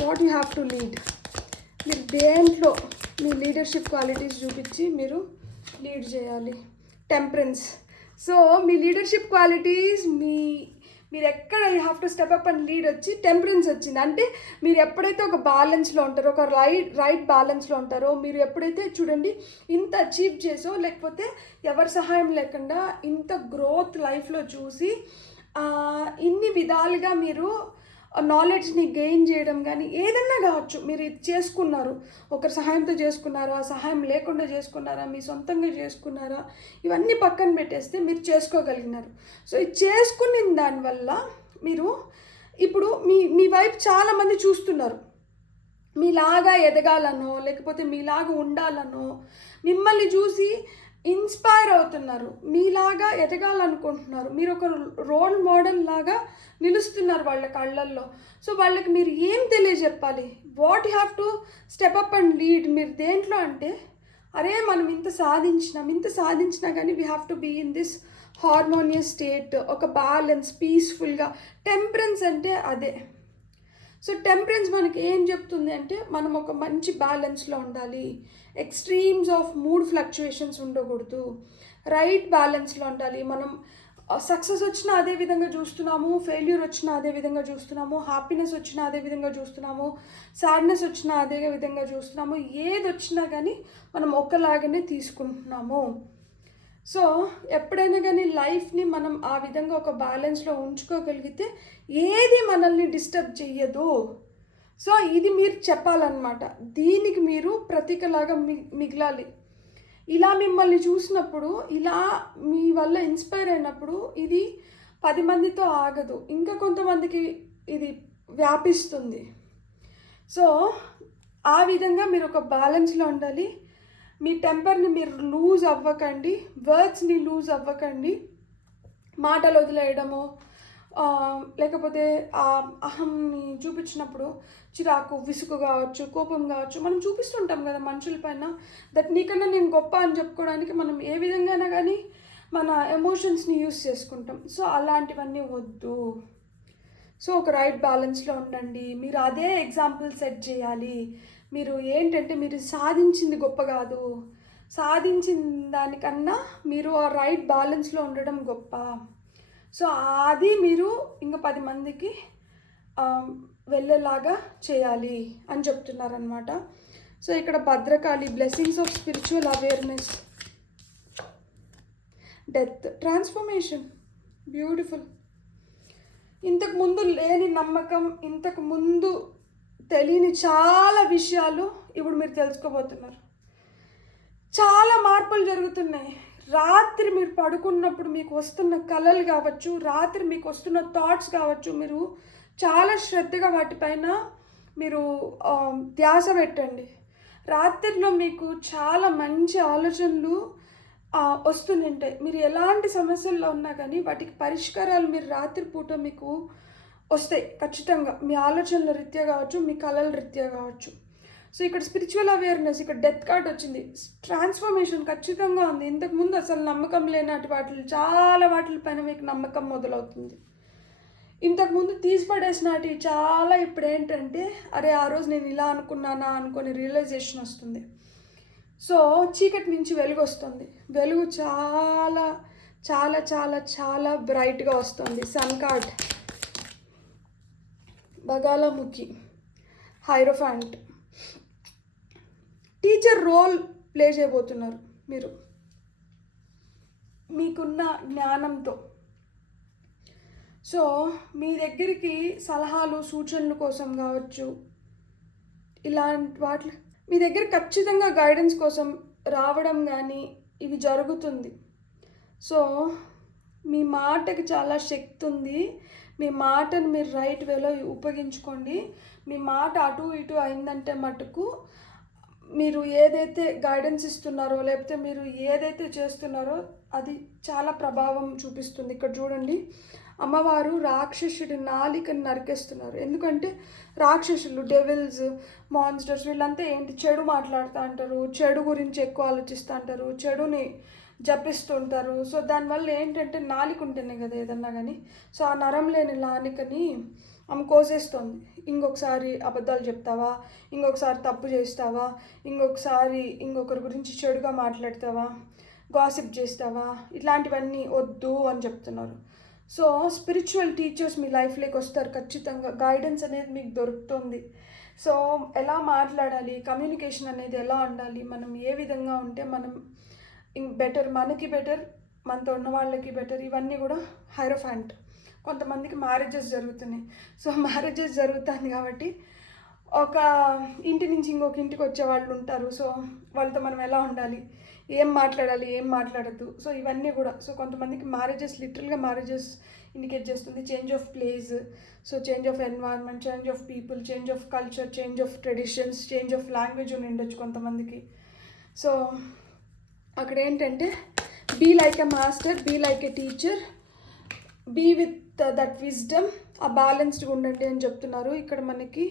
What you have to lead. మీరు దేంట్లో మీ లీడర్షిప్ క్వాలిటీస్ చూపించి మీరు లీడ్ చేయాలి. టెంపరెన్స్. సో మీ లీడర్షిప్ క్వాలిటీస్ మీరు ఎక్కడ you have to step up and lead వచ్చి టెంపరెన్స్ వచ్చింది అంటే మీరు ఎప్పుడైతే ఒక బ్యాలెన్స్లో ఉంటారో, ఒక రైట్ బ్యాలెన్స్లో ఉంటారో, మీరు ఎప్పుడైతే చూడండి ఇంత అచీవ్ చేసో, లేకపోతే ఎవరి సహాయం లేకుండా ఇంత గ్రోత్ లైఫ్లో చూసి ఇన్ని విధాలుగా మీరు నాలెడ్జ్ని గెయిన్ చేయడం కానీ ఏదన్నా కావచ్చు, మీరు ఇది చేసుకున్నారు, ఒకరి సహాయంతో చేసుకున్నారా, సహాయం లేకుండా చేసుకున్నారా, మీ సొంతంగా చేసుకున్నారా, ఇవన్నీ పక్కన పెట్టేస్తే మీరు చేసుకోగలిగినారు. సో ఇది చేసుకున్న దానివల్ల మీరు ఇప్పుడు మీ వైపు చాలామంది చూస్తున్నారు, మీలాగా ఎదగాలనో లేకపోతే మీలాగా ఉండాలనో, మిమ్మల్ని చూసి ఇన్స్పైర్ అవుతున్నారు, మీలాగా ఎదగాలనుకుంటున్నారు, మీరు ఒక రోల్ మోడల్ లాగా నిలుస్తున్నారు వాళ్ళ కళ్ళల్లో. సో వాళ్ళకి మీరు ఏం తెలియజెప్పాలి? What you have to step up and lead. మీరు దేంట్లో అంటే అరే మనం ఇంత సాధించినా కానీ we have to be in this harmonious state, ఒక బ్యాలెన్స్, పీస్ఫుల్గా. టెంపరెన్స్ అంటే అదే. సో టెంపరెన్స్ మనకి ఏం చెప్తుంది అంటే మనం ఒక మంచి బ్యాలెన్స్లో ఉండాలి, ఎక్స్ట్రీమ్స్ ఆఫ్ మూడ్ ఫ్లక్చుయేషన్స్ ఉండకూడదు, రైట్ బ్యాలెన్స్లో ఉండాలి. మనం సక్సెస్ వచ్చినా అదే విధంగా చూస్తున్నాము, ఫెయిల్యూర్ వచ్చినా అదే విధంగా చూస్తున్నాము, హ్యాపీనెస్ వచ్చినా అదే విధంగా చూస్తున్నాము, సాడ్నెస్ వచ్చినా అదే విధంగా చూస్తున్నాము. ఏది వచ్చినా కానీ మనం ఒకలాగానే తీసుకుంటున్నాము. సో ఎప్పుడైనా కానీ లైఫ్ని మనం ఆ విధంగా ఒక బ్యాలెన్స్లో ఉంచుకోగలిగితే ఏది మనల్ని డిస్టర్బ్ చెయ్యదు. సో ఇది మీరు చెప్పాలన్నమాట. దీనికి మీరు ప్రతీకలాగా మిగలాలి. ఇలా మిమ్మల్ని చూసినప్పుడు, ఇలా మీ వల్ల ఇన్స్పైర్ అయినప్పుడు ఇది 10 మందితో ఆగదు, ఇంకా కొంతమందికి ఇది వ్యాపిస్తుంది. సో ఆ విధంగా మీరు ఒక బ్యాలెన్స్లో ఉండాలి. మీ టెంపర్ని మీరు లూజ్ అవ్వకండి, వర్డ్స్ని లూజ్ అవ్వకండి. మాటలు వదిలేయడము, లేకపోతే ఆ అహంని చూపించినప్పుడు చిరాకు, విసుగు కావచ్చు, కోపం కావచ్చు, మనం చూపిస్తుంటాం కదా మనుషుల పైన. దట్ నీకన్నా నేను గొప్ప అని చెప్పుకోవడానికి మనం ఏ విధంగానే కానీ మన ఎమోషన్స్ని యూస్ చేసుకుంటాం. సో అలాంటివన్నీ వద్దు. సో ఒక రైట్ బ్యాలెన్స్లో ఉండండి. మీరు అదే ఎగ్జాంపుల్ సెట్ చేయాలి. మీరు ఏంటంటే మీరు సాధించింది గొప్ప కాదు, సాధించిన దానికన్నా మీరు ఆ రైట్ బ్యాలెన్స్లో ఉండడం గొప్ప. సో అది మీరు ఇంకా 10 మందికి వెళ్ళేలాగా చేయాలి అని చెప్తున్నారనమాట. సో ఇక్కడ Bhadrakali, blessings of spiritual awareness, death, transformation, beautiful. ఇంతకు ముందు లేని నమ్మకం, ఇంతకు ముందు తెలియని చాలా విషయాలు ఇప్పుడు మీరు తెలుసుకోబోతున్నారు. చాలా మార్పులు జరుగుతున్నాయి. రాత్రి మీరు పడుకున్నప్పుడు మీకు వస్తున్న కలలు కావచ్చు, రాత్రి మీకు వస్తున్న థాట్స్ కావచ్చు, మీరు చాలా శ్రద్ధగా వాటిపైన మీరు ధ్యాస పెట్టండి. రాత్రిలో మీకు చాలా మంచి ఆలోచనలు వస్తుంటాయి. మీరు ఎలాంటి సమస్యల్లో ఉన్నా కానీ వాటికి పరిష్కారాలు మీరు రాత్రిపూట మీకు వస్తాయి ఖచ్చితంగా. మీ ఆలోచనల రీత్యా కావచ్చు, మీ కళల రీత్యా కావచ్చు. సో ఇక్కడ స్పిరిచువల్ అవేర్నెస్, ఇక్కడ డెత్ కార్డ్ వచ్చింది. ట్రాన్స్ఫర్మేషన్ ఖచ్చితంగా ఉంది. ఇంతకుముందు అసలు నమ్మకం లేనటి వాటి చాలా వాటిపైన మీకు నమ్మకం మొదలవుతుంది. ఇంతకుముందు తీసిపడేసినవి చాలా ఇప్పుడు ఏంటంటే అరే ఆ రోజు నేను ఇలా అనుకున్నానా అనుకొని రియలైజేషన్ వస్తుంది. సో చీకటి నుంచి వెలుగు వస్తుంది. వెలుగు చాలా చాలా చాలా చాలా బ్రైట్గా వస్తుంది. Sun card, Bagalamukhi, hierophant. Teacher role play చేయబోతున్నారు మీరు మీకున్న జ్ఞానంతో. సో మీ దగ్గరికి సలహాలు సూచనల కోసం కావచ్చు, ఇలాంటి వాటి మీ దగ్గర ఖచ్చితంగా గైడెన్స్ కోసం రావడం కానీ ఇవి జరుగుతుంది. సో మీ మాటకి చాలా శక్తి ఉంది. మీ మాటను మీరు రైట్ వేలో ఉపయోగించుకోండి. మీ మాట అటు ఇటు అయిందంటే మటుకు మీరు ఏదైతే గైడెన్స్ ఇస్తున్నారో లేకపోతే మీరు ఏదైతే చేస్తున్నారో అది చాలా ప్రభావం చూపిస్తుంది. ఇక్కడ చూడండి, అమ్మవారు రాక్షసుడి నాలికని నరికేస్తున్నారు. ఎందుకంటే రాక్షసులు, డెవిల్స్, మాన్స్టర్స్ వీళ్ళంతా ఏంటి, చెడు మాట్లాడుతూ అంటారు, చెడు గురించి ఎక్కువ ఆలోచిస్తూ అంటారు, చెడుని జపిస్తుంటారు. సో దానివల్ల ఏంటంటే నాలిక ఉంటేనే కదా ఏదన్నా కానీ. సో ఆ నరం లేని నాలికని ఆమె కోసేస్తుంది. ఇంకొకసారి అబద్ధాలు చెప్తావా, ఇంకొకసారి తప్పు చేస్తావా, ఇంకొకసారి ఇంకొకరి గురించి చెడుగా మాట్లాడతావా, గాసిప్ చేస్తావా, ఇట్లాంటివన్నీ వద్దు అని చెప్తున్నారు. సో స్పిరిచువల్ టీచర్స్ మీ లైఫ్లోకి వస్తారు ఖచ్చితంగా. గైడెన్స్ అనేది మీకు దొరుకుతుంది. సో ఎలా మాట్లాడాలి, కమ్యూనికేషన్ అనేది ఎలా ఉండాలి, మనం ఏ విధంగా ఉంటే మనం బెటర్, మనకి బెటర్, మనతో ఉన్న వాళ్ళకి బెటర్, ఇవన్నీ కూడా హైరోఫాంట్. కొంతమందికి మ్యారేజెస్ జరుగుతున్నాయి. సో మ్యారేజెస్ జరుగుతుంది కాబట్టి ఒక ఇంటి నుంచి ఇంకొక ఇంటికి వచ్చే వాళ్ళు ఉంటారు. సో వాళ్ళతో మనం ఎలా ఉండాలి, ఏం మాట్లాడాలి, ఏం మాట్లాడద్దు, సో ఇవన్నీ కూడా. సో కొంతమందికి మ్యారేజెస్, లిటరల్గా మ్యారేజెస్ ఇండికేట్ చేస్తుంది. Change of place, so change of environment, change of people, change of culture, change of traditions, change of language అని ఉండొచ్చు కొంతమందికి. సో అక్కడ ఏంటంటే be like a master, be like a teacher, be with that wisdom, ఆ బ్యాలెన్స్డ్గా ఉండండి అని చెప్తున్నారు. ఇక్కడ మనకి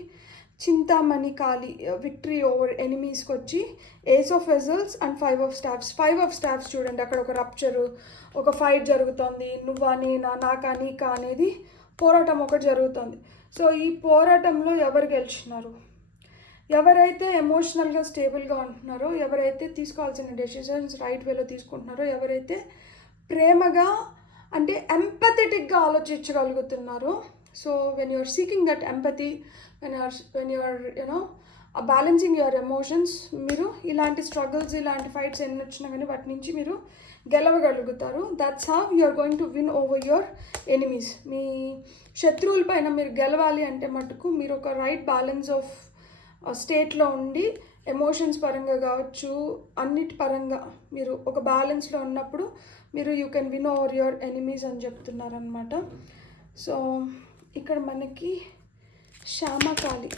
చింతామణి కాళీ, విక్టరీ ఓవర్ ఎనిమీస్కి వచ్చి ace of vessels and 5 of staffs. 5 of staffs చూడండి, అక్కడ ఒక రప్చరు, ఒక ఫైట్ జరుగుతుంది. నువ్వా నేనా, నాకా నీకా అనేది పోరాటం ఒకటి జరుగుతుంది. సో ఈ పోరాటంలో ఎవరు గెలిచినారు, ఎవరైతే ఎమోషనల్గా స్టేబుల్గా ఉంటున్నారో, ఎవరైతే తీసుకోవాల్సిన డెసిషన్స్ రైట్ వేలో తీసుకుంటున్నారో, ఎవరైతే ప్రేమగా అంటే ఎంపథెటిక్గా ఆలోచించగలుగుతున్నారో. So when you are seeking that empathy, when you are balancing your emotions, మీరు ఇలాంటి స్ట్రగుల్స్, ఇలాంటి ఫైట్స్ ఎన్ని వచ్చినా కానీ వాటి నుంచి మీరు గెలవగలుగుతారు. That's how you are going to win over your enemies. మీ శత్రువుల పైన మీరు గెలవాలి అంటే మటుకు మీరు ఒక రైట్ బ్యాలెన్స్ ఆఫ్ స్టేట్లో ఉండి, ఎమోషన్స్ పరంగా కావచ్చు, అన్నిటి పరంగా మీరు ఒక బ్యాలెన్స్లో ఉన్నప్పుడు మీరు you can win over your enemies అని చెప్తున్నారనమాట. సో ఇక్కడ మనకి Shyamakali,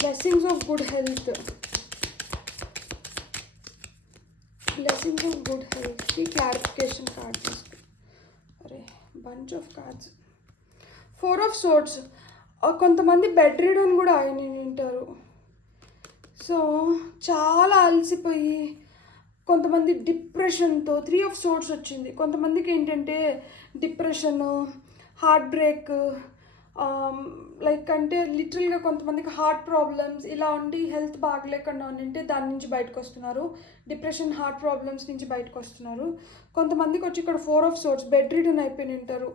blessings of good health, blessings of good హెల్త్కి క్లారిఫికేషన్ కార్డ్స్. అరే bunch of cards. 4 of swords, కొంతమంది బెడ్ రిడన్ కూడా ఆయన ఉంటారు. సో చాలా అలసిపోయి, కొంతమంది డిప్రెషన్తో 3 ఆఫ్ సోర్డ్స్ వచ్చింది. కొంతమందికి ఏంటంటే డిప్రెషను, హార్ట్ బ్రేక్, లైక్ అంటే లిటరల్గా కొంతమందికి హార్ట్ ప్రాబ్లమ్స్ ఇలా ఉండి హెల్త్ బాగలేకుండా ఉంటే దాని నుంచి బయటకు వస్తున్నారు. డిప్రెషన్, హార్ట్ ప్రాబ్లమ్స్ నుంచి బయటకు వస్తున్నారు. కొంతమందికి వచ్చి ఇక్కడ 4 ఆఫ్ సోర్డ్స్, బెడ్ రిడన్ అయిపోయి ఉంటారు.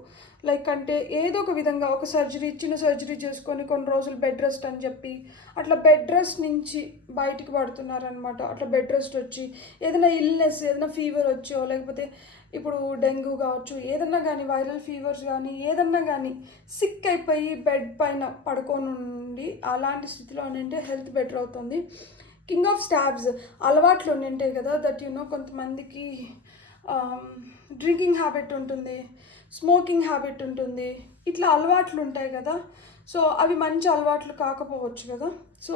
లైక్ అంటే ఏదో ఒక విధంగా ఒక సర్జరీ, చిన్న సర్జరీ చేసుకొని కొన్ని రోజులు బెడ్ రెస్ట్ అని చెప్పి అట్లా బెడ్ రెస్ట్ నుంచి బయటికి పడుతున్నారనమాట. అట్లా బెడ్ రెస్ట్ వచ్చి ఏదైనా ఇల్నెస్, ఏదైనా ఫీవర్ వచ్చో, లేకపోతే ఇప్పుడు డెంగ్యూ కావచ్చు, ఏదన్నా కానీ వైరల్ ఫీవర్స్ కానీ ఏదన్నా కానీ సిక్ అయిపోయి బెడ్ పైన పడుకొని ఉండి అలాంటి స్థితిలో ఉంటే హెల్త్ బెటర్ అవుతుంది. కింగ్ ఆఫ్ స్టాబ్స్, అలవాట్లు ఉంటాయి కదా, దట్ కొంతమందికి డ్రింకింగ్ హ్యాబిట్ ఉంటుంది, స్మోకింగ్ హ్యాబిట్ ఉంటుంది, ఇట్లా అలవాట్లు ఉంటాయి కదా. సో అవి మంచి అలవాట్లు కాకపోవచ్చు కదా. సో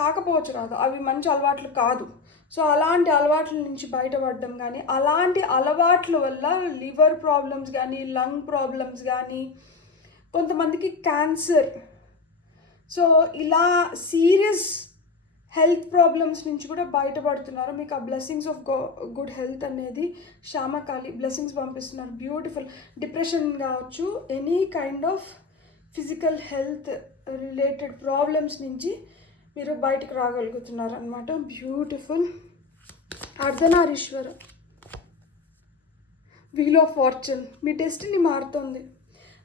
కాకపోవచ్చు కాదు, అవి మంచి అలవాట్లు కాదు. సో అలాంటి అలవాట్ల నుంచి బయటపడడం కానీ, అలాంటి అలవాట్ల వల్ల లివర్ ప్రాబ్లమ్స్ కానీ, లంగ్ ప్రాబ్లమ్స్ కానీ, కొంతమందికి క్యాన్సర్, సో ఇలా సీరియస్ హెల్త్ ప్రాబ్లమ్స్ నుంచి కూడా బయటపడుతున్నారు. మీకు ఆ బ్లెస్సింగ్స్ ఆఫ్ గుడ్ హెల్త్ అనేది శ్యామకాళి బ్లెస్సింగ్స్ పంపిస్తున్నారు. బ్యూటిఫుల్. డిప్రెషన్ కావచ్చు, any kind of physical health related problems నుంచి మీరు బయటకు రాగలుగుతున్నారు అనమాట. Beautiful. Ardhanarishvara, wheel of fortune. మీ డెస్టినీ మారుతుంది,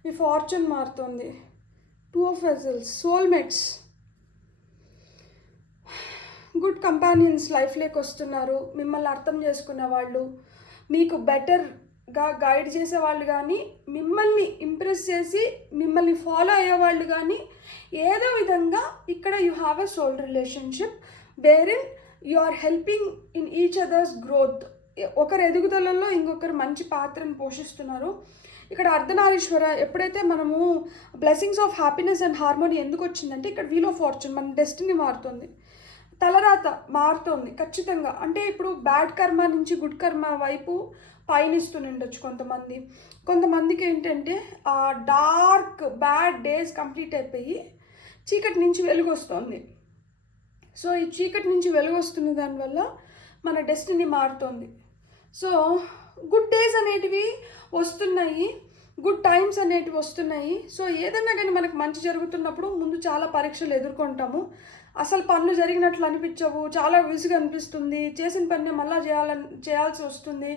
మీ ఫార్చ్యూన్ మారుతుంది. Two of vessels, soulmates, good companions లైఫ్లోకి వస్తున్నారు. మిమ్మల్ని అర్థం చేసుకునే వాళ్ళు, మీకు బెటర్గా గైడ్ చేసే వాళ్ళు కానీ, మిమ్మల్ని ఇంప్రెస్ చేసి మిమ్మల్ని ఫాలో అయ్యేవాళ్ళు కానీ, ఏదో విధంగా ఇక్కడ you have a soul relationship wherein you are helping in each others growth. ఒకరి ఎదుగుదలలో ఇంకొకరు మంచి పాత్రను పోషిస్తున్నారు. ఇక్కడ అర్ధనారీశ్వర ఎప్పుడైతే మనము blessings of happiness and harmony ఎందుకు వచ్చిందంటే, ఇక్కడ వీల్ ఆఫ్ ఫార్చ్యూన్, మన డెస్టినీ మారుతుంది, తలరాత మారుతుంది ఖచ్చితంగా. అంటే ఇప్పుడు బ్యాడ్ కర్మ నుంచి గుడ్ కర్మ వైపు పయనిస్తూ ఉండొచ్చు కొంతమందికి ఏంటంటే ఆ డార్క్ బ్యాడ్ డేస్ కంప్లీట్ అయిపోయి చీకటి నుంచి వెలుగు వస్తుంది. సో ఈ చీకటి నుంచి వెలుగు వస్తున్న దానివల్ల మన డెస్టినీ మారుతుంది. సో గుడ్ డేస్ అనేటివి వస్తున్నాయి, గుడ్ టైమ్స్ అనేటివి వస్తున్నాయి. సో ఏదన్నా కానీ మనకు మంచి జరుగుతున్నప్పుడు ముందు చాలా పరీక్షలు ఎదుర్కొంటాము. అసలు పనులు జరిగినట్లు అనిపించవు, చాలా విసుగు అనిపిస్తుంది, చేసిన పని మళ్ళీ చేయాల్సి వస్తుంది.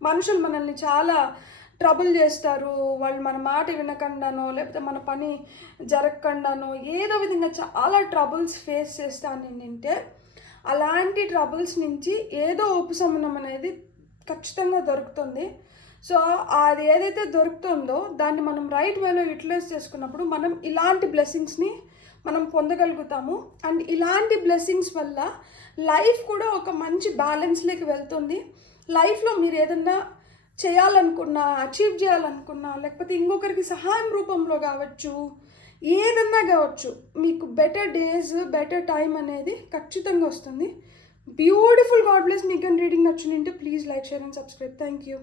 మనుషులు మనల్ని చాలా ట్రబుల్ చేస్తారు, వాళ్ళు మన మాట వినకుండానో లేకపోతే మన పని జరగకుండానో ఏదో విధంగా చాలా ట్రబుల్స్ ఫేస్ చేస్తాను ఏంటంటే, అలాంటి ట్రబుల్స్ నుంచి ఏదో ఉపశమనం అనేది ఖచ్చితంగా దొరుకుతుంది. సో అది ఏదైతే దొరుకుతుందో దాన్ని మనం రైట్ వేలో యూటిలైజ్ చేసుకున్నప్పుడు మనం ఇలాంటి బ్లెస్సింగ్స్ని మనం పొందగలుగుతాము. అండ్ ఇలాంటి బ్లెస్సింగ్స్ వల్ల లైఫ్ కూడా ఒక మంచి బ్యాలెన్స్లోకి వెళ్తుంది. లైఫ్లో మీరు ఏదన్నా చేయాలనుకున్నా, అచీవ్ చేయాలనుకున్నా, లేకపోతే ఇంకొకరికి సహాయం రూపంలో కావచ్చు, ఏదన్నా కావచ్చు, మీకు బెటర్ డేస్, బెటర్ టైం అనేది ఖచ్చితంగా వస్తుంది. బ్యూటిఫుల్. God bless. మీకు రీడింగ్ నచ్చునింటే please like, share and subscribe. Thank you.